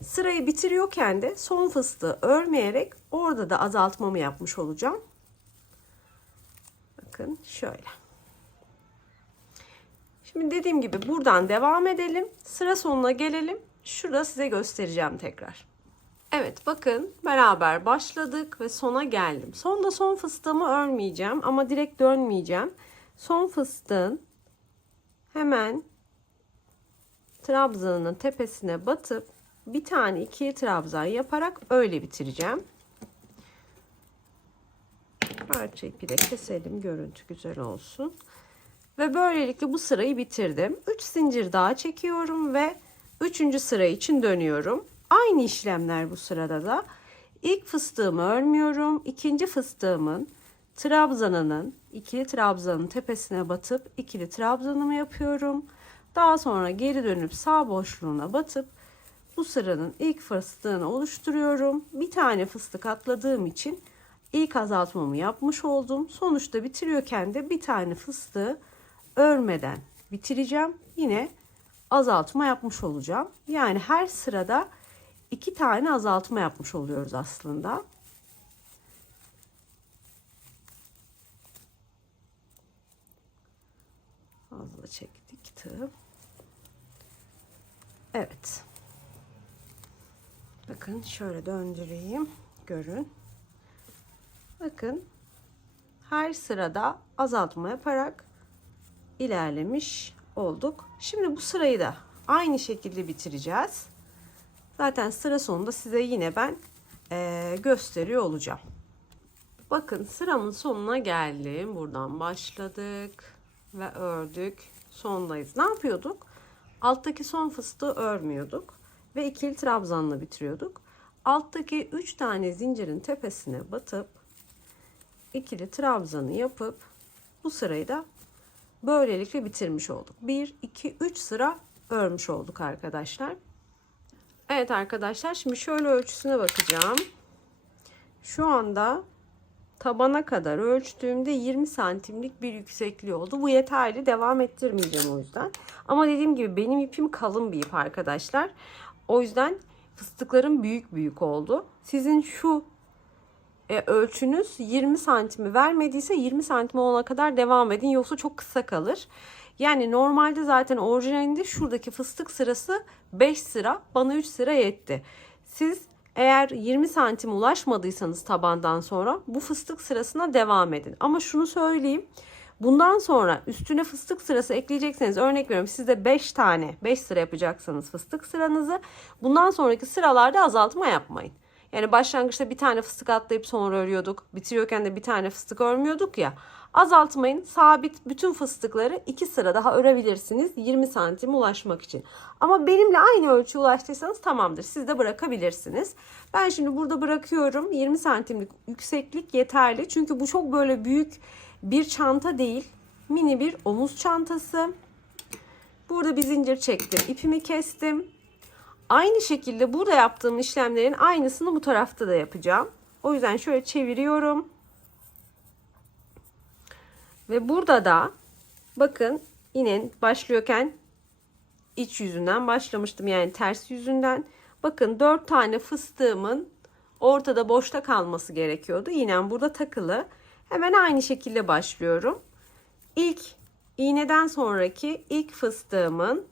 Sırayı bitiriyorken de son fıstığı örmeyerek orada da azaltmamı yapmış olacağım. Bakın şöyle. Şimdi dediğim gibi buradan devam edelim. Sıra sonuna gelelim. Şurada size göstereceğim tekrar. Evet bakın beraber başladık ve sona geldim. Sonda son fıstığımı örmeyeceğim ama direkt dönmeyeceğim. Son fıstığın hemen trabzanının tepesine batıp bir tane ikili trabzan yaparak öyle bitireceğim. Parça ipi de keselim, görüntü güzel olsun. Ve böylelikle bu sırayı bitirdim. 3 zincir daha çekiyorum ve 3. sıra için dönüyorum. Aynı işlemler bu sırada da. İlk fıstığımı örmüyorum. İkinci fıstığımın trabzanının, ikili trabzanın tepesine batıp ikili trabzanımı yapıyorum. Daha sonra geri dönüp sağ boşluğuna batıp bu sıranın ilk fıstığını oluşturuyorum. Bir tane fıstık atladığım için ilk azaltmamı yapmış oldum. Sonuçta bitiriyorken de bir tane fıstığı örmeden bitireceğim. Yine azaltma yapmış olacağım. Yani her sırada 2 tane azaltma yapmış oluyoruz aslında. Fazla çektik tığ. Evet. Bakın şöyle döndüreyim. Görün. Bakın. her sırada azaltma yaparak ilerlemiş olduk. Şimdi bu sırayı da aynı şekilde bitireceğiz. Zaten sıra sonunda size yine ben gösteriyor olacağım. Bakın sıramın sonuna geldim. Buradan başladık ve ördük. Sondayız. Ne yapıyorduk? Alttaki son fıstığı örmüyorduk ve ikili trabzanla bitiriyorduk. Alttaki 3 tane zincirin tepesine batıp ikili trabzanı yapıp bu sırayı da böylelikle bitirmiş olduk. 1 2 3 sıra örmüş olduk arkadaşlar. Evet arkadaşlar, şimdi şöyle ölçüsüne bakacağım. Şu anda tabana kadar ölçtüğümde 20 santimlik bir yüksekliği oldu. Bu yeterli. Devam ettirmeyeceğim o yüzden. Ama dediğim gibi benim ipim kalın bir ip arkadaşlar. O yüzden fıstıklarım büyük büyük oldu. Sizin şu ölçünüz 20 santimi vermediyse 20 santim olana kadar devam edin. Yoksa çok kısa kalır. Yani normalde zaten orijinalinde şuradaki fıstık sırası 5 sıra. Bana 3 sıra yetti. Siz eğer 20 santim ulaşmadıysanız tabandan sonra bu fıstık sırasına devam edin. Ama şunu söyleyeyim. Bundan sonra üstüne fıstık sırası ekleyecekseniz, örnek veriyorum, siz de 5 sıra yapacaksanız fıstık sıranızı, bundan sonraki sıralarda azaltma yapmayın. Yani başlangıçta bir tane fıstık atlayıp sonra örüyorduk. Bitiriyorken de bir tane fıstık örmüyorduk ya. Azaltmayın. Sabit bütün fıstıkları 2 sıra daha örebilirsiniz 20 santime ulaşmak için. Ama benimle aynı ölçüye ulaştıysanız tamamdır. Siz de bırakabilirsiniz. Ben şimdi burada bırakıyorum. 20 santimlik yükseklik yeterli. Çünkü bu çok böyle büyük bir çanta değil. Mini bir omuz çantası. Burada bir zincir çektim. İpimi kestim. Aynı şekilde burada yaptığım işlemlerin aynısını bu tarafta da yapacağım. O yüzden şöyle çeviriyorum. Ve burada da bakın yine başlıyorken iç yüzünden başlamıştım. Yani ters yüzünden. Bakın 4 tane fıstığımın ortada boşta kalması gerekiyordu. İğnem burada takılı. Hemen aynı şekilde başlıyorum. İlk iğneden sonraki ilk fıstığımın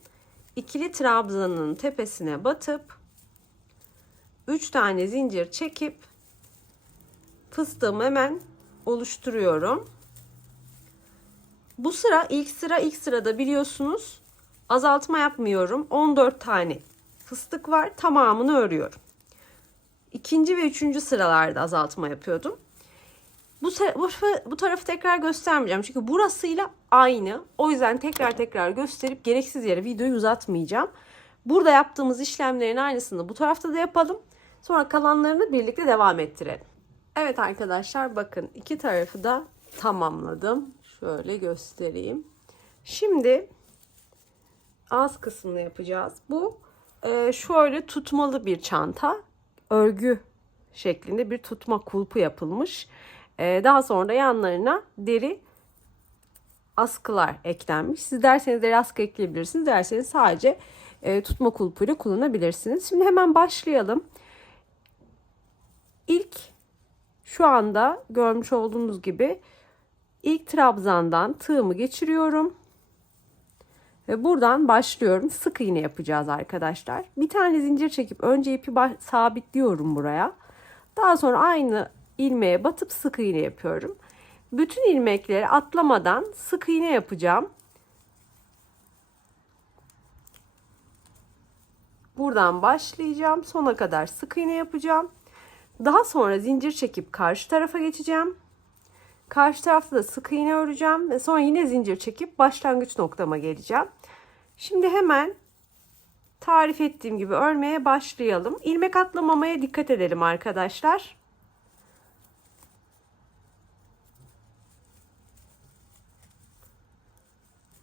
ikili trabzanın tepesine batıp 3 tane zincir çekip fıstığımı hemen oluşturuyorum. Bu sıra ilk sırada biliyorsunuz azaltma yapmıyorum. 14 tane fıstık var. Tamamını örüyorum. İkinci ve üçüncü sıralarda azaltma yapıyordum. Bu tarafı tekrar göstermeyeceğim. Çünkü burasıyla aynı. O yüzden tekrar gösterip gereksiz yere videoyu uzatmayacağım. Burada yaptığımız işlemlerin aynısını bu tarafta da yapalım. Sonra kalanlarını birlikte devam ettirelim. Evet arkadaşlar, bakın iki tarafı da tamamladım. Şöyle göstereyim. Şimdi ağız kısmını yapacağız. Bu şöyle tutmalı bir çanta. Örgü şeklinde bir tutma kulpu yapılmış. Daha sonra da yanlarına deri askılar eklenmiş. Siz derseniz deri askı ekleyebilirsiniz. Derseniz sadece tutma kulpuyla kullanabilirsiniz. Şimdi hemen başlayalım. İlk şu anda görmüş olduğunuz gibi ilk trabzandan tığımı geçiriyorum. Ve buradan başlıyorum. Sık iğne yapacağız arkadaşlar. Bir tane zincir çekip önce ipi sabitliyorum buraya. Daha sonra aynı ilmeğe batıp sık iğne yapıyorum. Bütün ilmekleri atlamadan sık iğne yapacağım. Buradan başlayacağım. Sona kadar sık iğne yapacağım. Daha sonra zincir çekip karşı tarafa geçeceğim. Karşı tarafta da sık iğne öreceğim ve sonra yine zincir çekip başlangıç noktama geleceğim. Şimdi hemen tarif ettiğim gibi örmeye başlayalım. İlmek atlamamaya dikkat edelim arkadaşlar.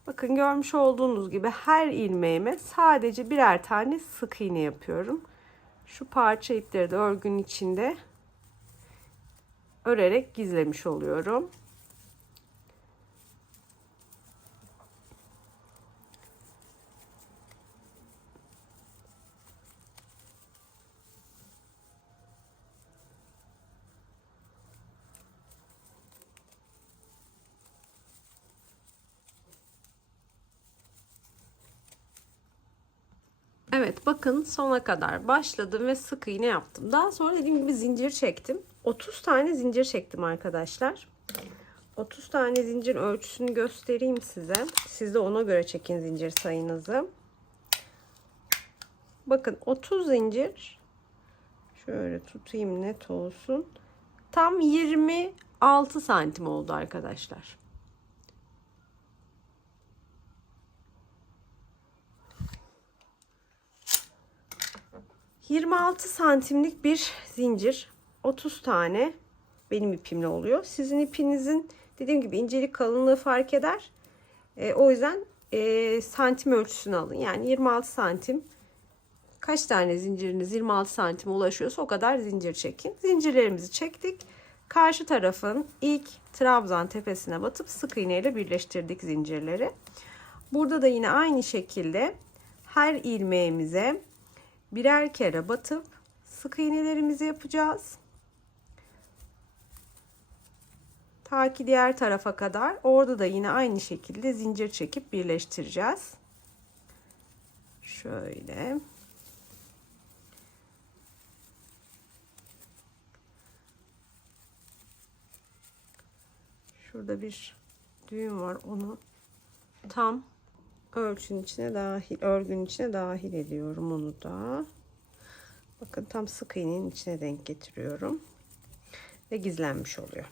Bakın görmüş olduğunuz gibi her ilmeğime sadece birer tane sık iğne yapıyorum. Şu parça ipleri de örgünün içinde örerek gizlemiş oluyorum. Evet, bakın sona kadar başladım ve sık iğne yaptım. Daha sonra dediğim gibi zincir çektim. 30 tane zincir çektim arkadaşlar. 30 tane zincir ölçüsünü göstereyim size. Siz de ona göre çekin zincir sayınızı. Bakın 30 zincir. Şöyle tutayım net olsun. Tam 26 santim oldu arkadaşlar. ...26 santimlik bir zincir. 30 tane benim ipimle oluyor. Sizin ipinizin dediğim gibi incelik kalınlığı fark eder. O yüzden santim ölçüsünü alın. Yani 26 santim. Kaç tane zinciriniz 26 santime ulaşıyorsa o kadar zincir çekin. Zincirlerimizi çektik. Karşı tarafın ilk trabzan tepesine batıp sık iğne ile birleştirdik zincirleri. Burada da yine aynı şekilde her ilmeğimize birer kere batıp sık iğnelerimizi yapacağız. Ta ki diğer tarafa kadar. Orada da yine aynı şekilde zincir çekip birleştireceğiz. Şöyle. Şurada bir düğüm var. Onu tam ölçünün içine dahil, örgünün içine dahil ediyorum onu da. Bakın tam sık iğnenin içine denk getiriyorum. Ve gizlenmiş oluyor.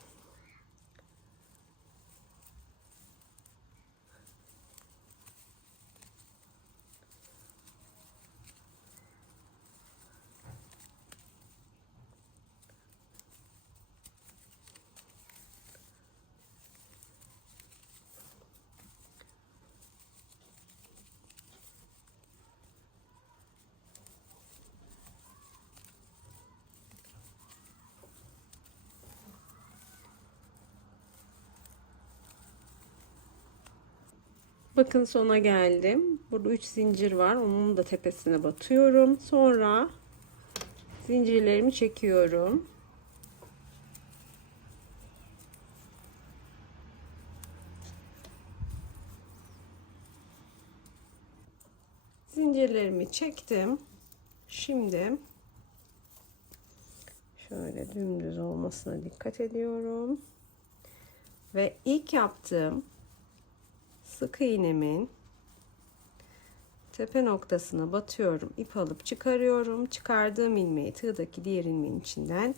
Bakın sona geldim. Burada 3 zincir var. Onun da tepesine batıyorum. Sonra zincirlerimi çekiyorum. Zincirlerimi çektim. Şimdi şöyle dümdüz olmasına dikkat ediyorum. Ve ilk yaptığım sık iğnemin tepe noktasına batıyorum. İp alıp çıkarıyorum. Çıkardığım ilmeği tığdaki diğer ilmeğin içinden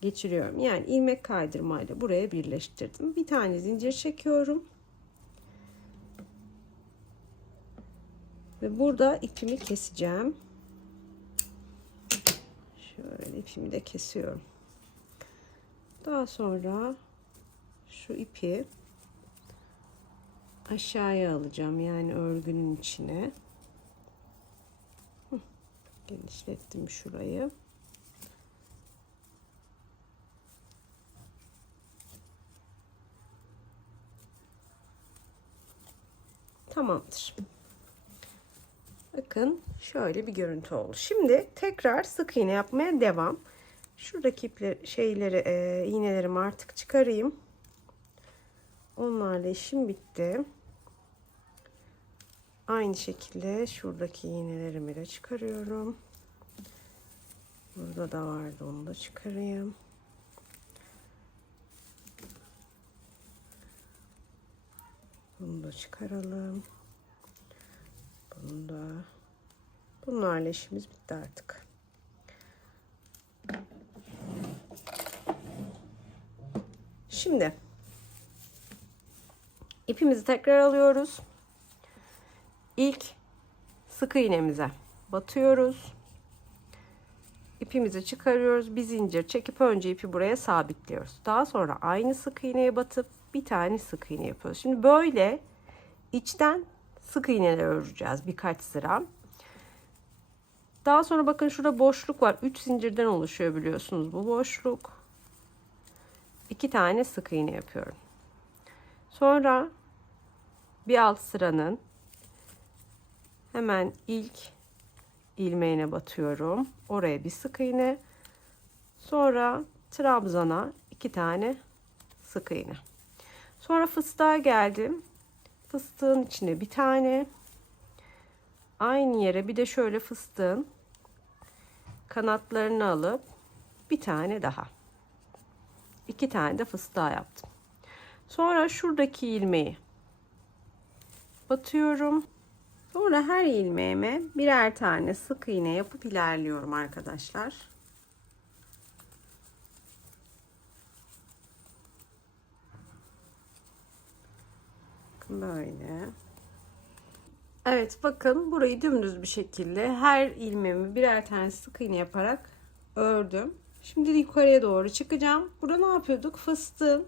geçiriyorum. Yani ilmek kaydırmayla buraya birleştirdim. Bir tane zincir çekiyorum. Ve burada ipimi keseceğim. Şöyle ipimi de kesiyorum. Daha sonra şu ipi aşağıya alacağım. Yani örgünün içine. Genişlettim şurayı. Tamamdır. Bakın şöyle bir görüntü oldu. Şimdi tekrar sık iğne yapmaya devam. Şuradaki iğnelerimi artık çıkarayım. Onlarla işim bitti. Aynı şekilde şuradaki iğnelerimi de çıkarıyorum. Burada da vardı, onu da çıkarayım. Bunu da çıkaralım. Bunu da. Bunlarla işimiz bitti artık. Şimdi ipimizi tekrar alıyoruz. İlk sık iğnemize batıyoruz. İpimizi çıkarıyoruz. Bir zincir çekip önce ipi buraya sabitliyoruz. Daha sonra aynı sık iğneye batıp bir tane sık iğne yapıyoruz. Şimdi böyle içten sık iğneler öreceğiz birkaç sıra. Daha sonra bakın şurada boşluk var. 3 zincirden oluşuyor biliyorsunuz bu boşluk. 2 tane sık iğne yapıyorum. Sonra bir alt sıranın hemen ilk ilmeğine batıyorum. Oraya bir sık iğne. Sonra trabzana 2 tane sık iğne. Sonra fıstığa geldim. Fıstığın içine bir tane. Aynı yere bir de şöyle fıstığın kanatlarını alıp bir tane daha. 2 tane de fıstığa yaptım. Sonra şuradaki ilmeği batıyorum. Sonra her ilmeğime birer tane sık iğne yapıp ilerliyorum arkadaşlar. Bakın böyle. Evet, bakın burayı dümdüz bir şekilde her ilmeğimi birer tane sık iğne yaparak ördüm. Şimdi yukarıya doğru çıkacağım. Burada ne yapıyorduk? Fıstığın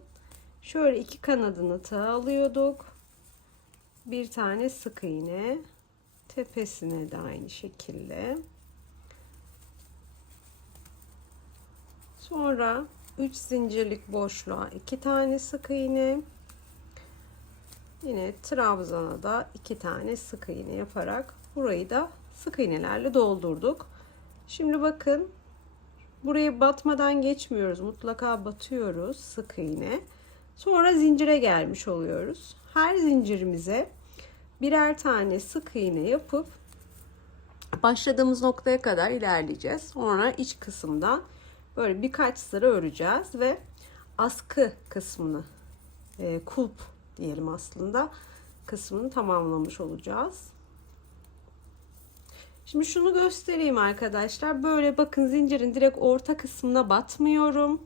şöyle iki kanadını tığa alıyorduk. Bir tane sık iğne. Tepesine de aynı şekilde. Sonra 3 zincirlik boşluğa 2 tane sık iğne. Yine trabzana da 2 tane sık iğne yaparak burayı da sık iğnelerle doldurduk. Şimdi bakın, buraya batmadan geçmiyoruz. Mutlaka batıyoruz sık iğne. Sonra zincire gelmiş oluyoruz. Her zincirimize birer tane sık iğne yapıp başladığımız noktaya kadar ilerleyeceğiz. Sonra iç kısımdan böyle birkaç sıra öreceğiz ve askı kısmını, kulp diyelim aslında, kısmını tamamlamış olacağız. Şimdi şunu göstereyim arkadaşlar. Böyle bakın, zincirin direkt orta kısmına batmıyorum.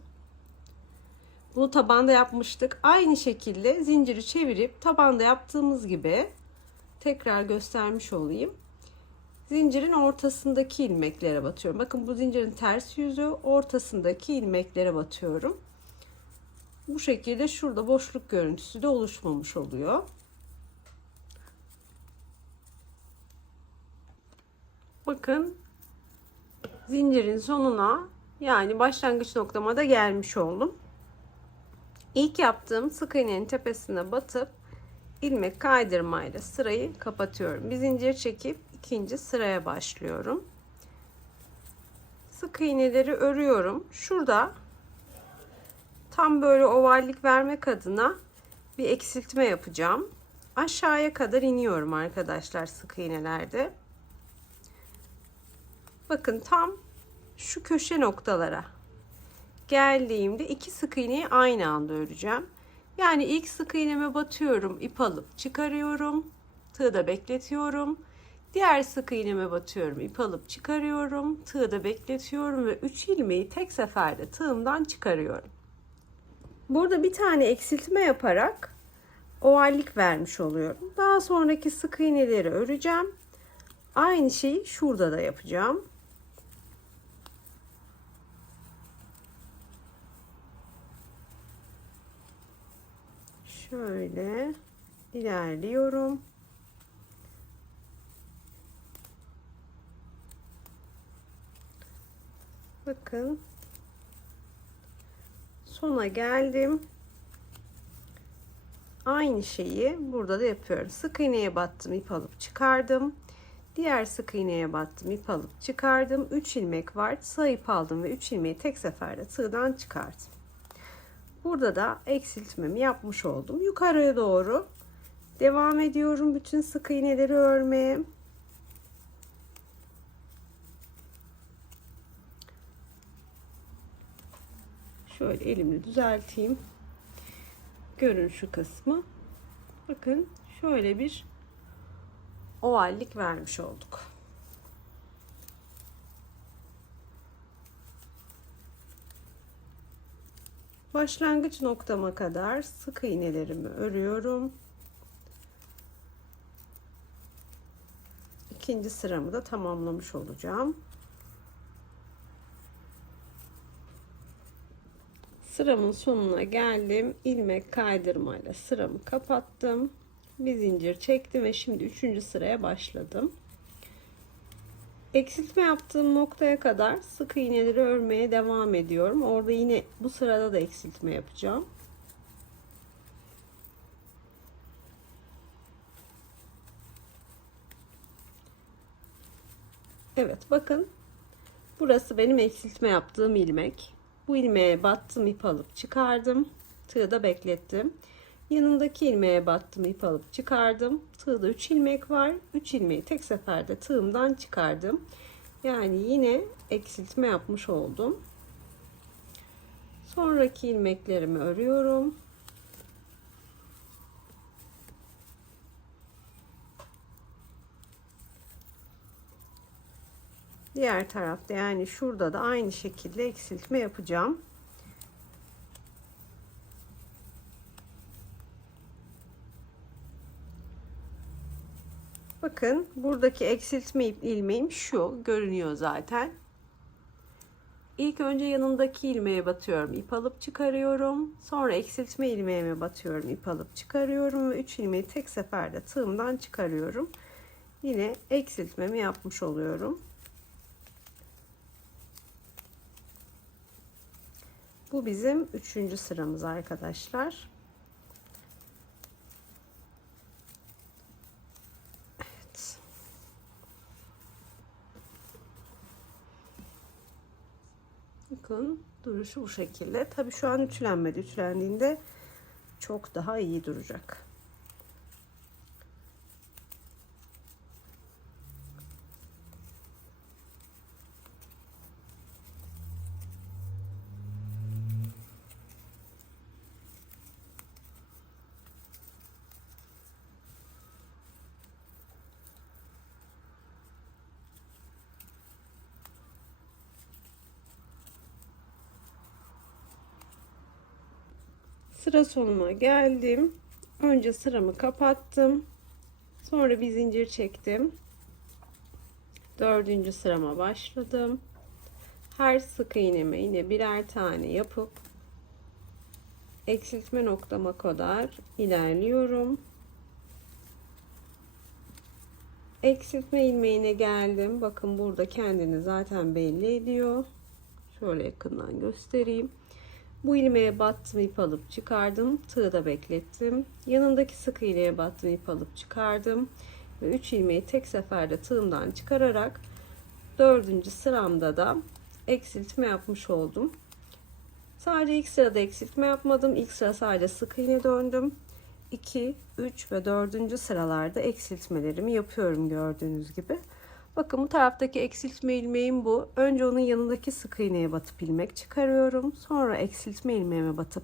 Bunu tabanda yapmıştık. Aynı şekilde zinciri çevirip tabanda yaptığımız gibi tekrar göstermiş olayım. Zincirin ortasındaki ilmeklere batıyorum. Bakın, bu zincirin ters yüzü, ortasındaki ilmeklere batıyorum. Bu şekilde şurada boşluk görüntüsü de oluşmamış oluyor. Bakın, zincirin sonuna, yani başlangıç noktama da gelmiş oldum. İlk yaptığım sık iğnenin tepesine batıp ilmek kaydırmayla sırayı kapatıyorum. Bir zincir çekip ikinci sıraya başlıyorum. Sık iğneleri örüyorum. Şurada tam böyle ovallik vermek adına bir eksiltme yapacağım. Aşağıya kadar iniyorum arkadaşlar sık iğnelerde. Bakın, tam şu köşe noktalara geldiğimde iki sık iğneyi aynı anda öreceğim. Yani ilk sık iğneme batıyorum, ip alıp çıkarıyorum, tığda bekletiyorum. Diğer sık iğneme batıyorum, ip alıp çıkarıyorum, tığda bekletiyorum ve 3 ilmeği tek seferde tığımdan çıkarıyorum. Burada bir tane eksiltme yaparak ovallik vermiş oluyorum. Daha sonraki sık iğneleri öreceğim. Aynı şeyi şurada da yapacağım. Şöyle ilerliyorum. Bakın, sona geldim. Aynı şeyi burada da yapıyorum. Sık iğneye battım, ip alıp çıkardım. Diğer sık iğneye battım, ip alıp çıkardım. 3 ilmek var. Sağ ip aldım ve 3 ilmeği tek seferde tığdan çıkardım. Burada da eksiltmemi yapmış oldum. Yukarıya doğru devam ediyorum bütün sık iğneleri örmeye. Şöyle elimle düzelteyim. Görün şu kısmı. Bakın, şöyle bir ovallik vermiş olduk. Başlangıç noktama kadar sık iğnelerimi örüyorum. İkinci sıramı da tamamlamış olacağım. Sıramın sonuna geldim. İlmek kaydırmayla sıramı kapattım. Bir zincir çektim ve şimdi 3. sıraya başladım. Eksiltme yaptığım noktaya kadar sık iğneleri örmeye devam ediyorum. Orada yine bu sırada da eksiltme yapacağım. Evet, bakın, burası benim eksiltme yaptığım ilmek. Bu ilmeğe battım, ip alıp çıkardım. Tığda beklettim. Yanındaki ilmeğe battım, ip alıp çıkardım. Tığda 3 ilmek var. 3 ilmeği tek seferde tığımdan çıkardım. Yani yine eksiltme yapmış oldum. Sonraki ilmeklerimi örüyorum. Diğer tarafta yani şurada da aynı şekilde eksiltme yapacağım. Bakın buradaki eksiltme ilmeğim şu görünüyor zaten. İlk önce yanındaki ilmeğe batıyorum, ip alıp çıkarıyorum. Sonra eksiltme ilmeğime batıyorum, ip alıp çıkarıyorum ve 3 ilmeği tek seferde tığımdan çıkarıyorum. Yine eksiltmemi yapmış oluyorum. Bu bizim 3. sıramız arkadaşlar. Evet. Bakın duruşu bu şekilde. Tabii şu an ütülenmedi. Ütülendiğinde çok daha iyi duracak. Sıra sonuna geldim. Önce sıramı kapattım. Sonra bir zincir çektim. 4. sırama başladım. Her sık iğneme yine birer tane yapıp eksiltme noktama kadar ilerliyorum. Eksiltme ilmeğine geldim. Bakın burada kendini zaten belli ediyor. Şöyle yakından göstereyim. Bu ilmeğe battım, ip alıp çıkardım. Tığda beklettim. Yanındaki sık iğneye battım, ip alıp çıkardım. Ve 3 ilmeği tek seferde tığımdan çıkararak 4. sıramda da eksiltme yapmış oldum. Sadece ilk sırada eksiltme yapmadım. İlk sıra sadece sık iğne döndüm. 2, 3 ve 4. sıralarda eksiltmelerimi yapıyorum gördüğünüz gibi. Bakın bu taraftaki eksiltme ilmeğim bu. Önce onun yanındaki sık iğneye batıp ilmek çıkarıyorum. Sonra eksiltme ilmeğime batıp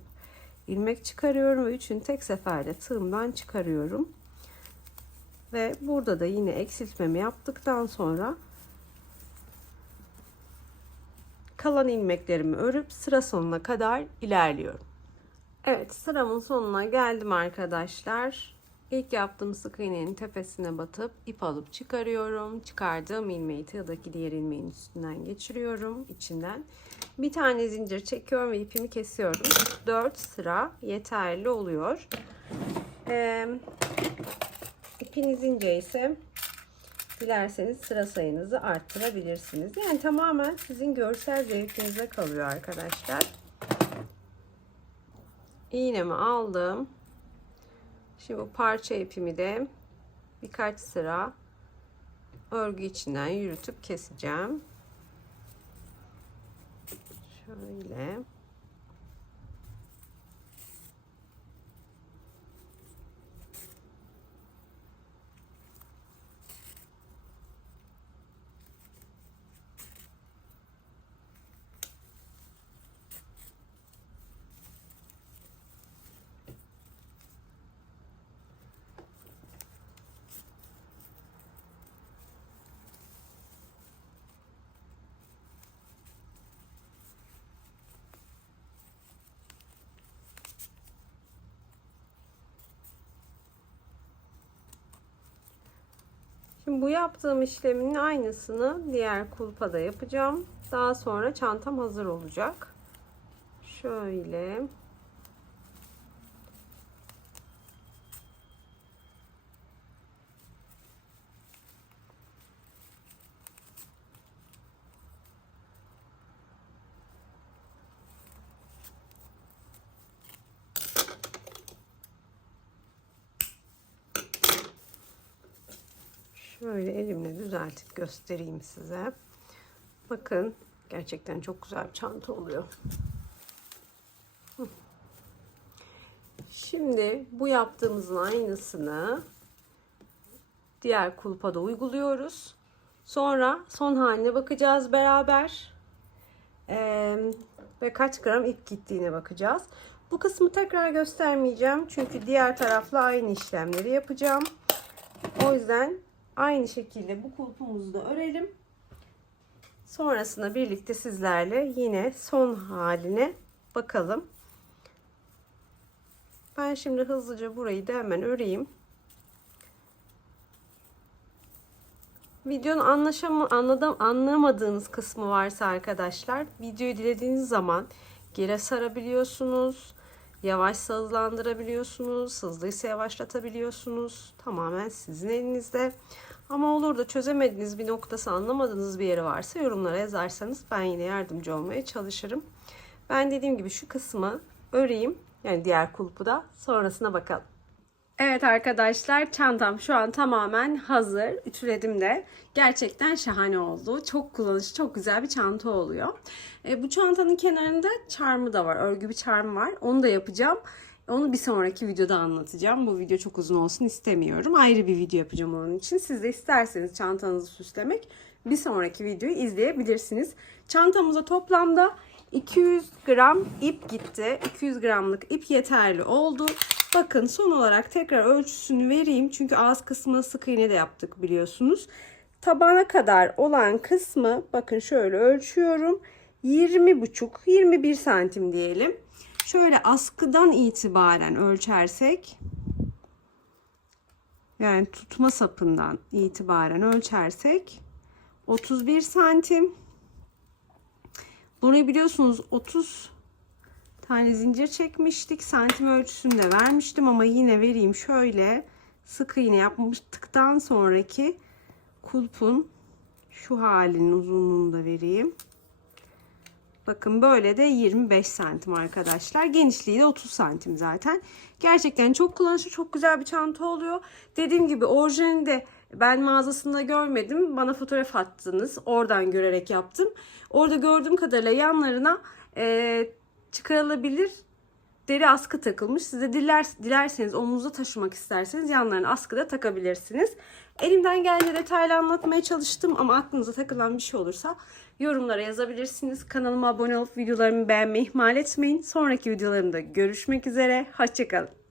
ilmek çıkarıyorum ve üçünü tek seferde tığımdan çıkarıyorum. Ve burada da yine eksiltmemi yaptıktan sonra kalan ilmeklerimi örüp sıra sonuna kadar ilerliyorum. Evet, sıramın sonuna geldim arkadaşlar. İlk yaptığım sık iğnenin tepesine batıp ip alıp çıkarıyorum. Çıkardığım ilmeği tığdaki diğer ilmeğin üstünden geçiriyorum, içinden. Bir tane zincir çekiyorum ve ipimi kesiyorum. 4 sıra yeterli oluyor. İpiniz ince ise dilerseniz sıra sayınızı arttırabilirsiniz. Yani tamamen sizin görsel zevkinize kalıyor arkadaşlar. İğnemi aldım. Şimdi bu parça ipimi de birkaç sıra örgü içinden yürütüp keseceğim. Şöyle. Şimdi bu yaptığım işlemin aynısını diğer kulpada yapacağım. Daha sonra çantam hazır olacak. Şöyle. Şöyle elimle düzeltip göstereyim size. Bakın gerçekten çok güzel bir çanta oluyor. Şimdi bu yaptığımızın aynısını diğer kulpada uyguluyoruz. Sonra son haline bakacağız beraber. Ve kaç gram ip gittiğine bakacağız. Bu kısmı tekrar göstermeyeceğim. Çünkü diğer tarafla aynı işlemleri yapacağım. O yüzden aynı şekilde bu kulpumuzu da örelim. Sonrasında birlikte sizlerle yine son haline bakalım. Ben şimdi hızlıca burayı da hemen öreyim. Videonun anlamadığınız kısmı varsa arkadaşlar, videoyu dilediğiniz zaman geri sarabiliyorsunuz. Yavaşsa hızlandırabiliyorsunuz. Hızlıysa yavaşlatabiliyorsunuz. Tamamen sizin elinizde. Ama olur da çözemediğiniz bir noktası, anlamadığınız bir yeri varsa yorumlara yazarsanız ben yine yardımcı olmaya çalışırım. Ben dediğim gibi şu kısmı öreyim. Yani diğer kulpu da, sonrasına bakalım. Evet arkadaşlar, çantam şu an tamamen hazır. Ütüledim de. Gerçekten şahane oldu. Çok kullanışlı, çok güzel bir çanta oluyor. Bu çantanın kenarında çarmı da var. Örgü bir çarmı var. Onu da yapacağım. Onu bir sonraki videoda anlatacağım. Bu video çok uzun olsun istemiyorum. Ayrı bir video yapacağım onun için. Siz de isterseniz çantanızı süslemek, bir sonraki videoyu izleyebilirsiniz. Çantamıza toplamda 200 gram ip gitti. 200 gramlık ip yeterli oldu. Bakın, son olarak tekrar ölçüsünü vereyim. Çünkü ağız kısmına sık iğne de yaptık biliyorsunuz. Tabana kadar olan kısmı bakın şöyle ölçüyorum. 20,5-21 santim diyelim. Şöyle askıdan itibaren ölçersek, yani tutma sapından itibaren ölçersek 31 santim. Bunu biliyorsunuz 30 tane zincir çekmiştik. Santim ölçüsünü de vermiştim ama yine vereyim. Şöyle sık iğne yapmıştıktan sonraki kulpun şu halinin uzunluğunu da vereyim. Bakın böyle de 25 santim arkadaşlar. Genişliği de 30 santim zaten. Gerçekten çok kullanışlı, çok güzel bir çanta oluyor. Dediğim gibi orijinalini de ben mağazasında görmedim. Bana fotoğraf attınız. Oradan görerek yaptım. Orada gördüğüm kadarıyla yanlarına çıkarılabilir deri askı takılmış. Siz de dilerseniz omuzda taşımak isterseniz yanlarına askı da takabilirsiniz. Elimden geldiğince detaylı anlatmaya çalıştım ama aklınıza takılan bir şey olursa yorumlara yazabilirsiniz. Kanalıma abone olup videolarımı beğenmeyi ihmal etmeyin. Sonraki videolarımda görüşmek üzere. Hoşça kalın.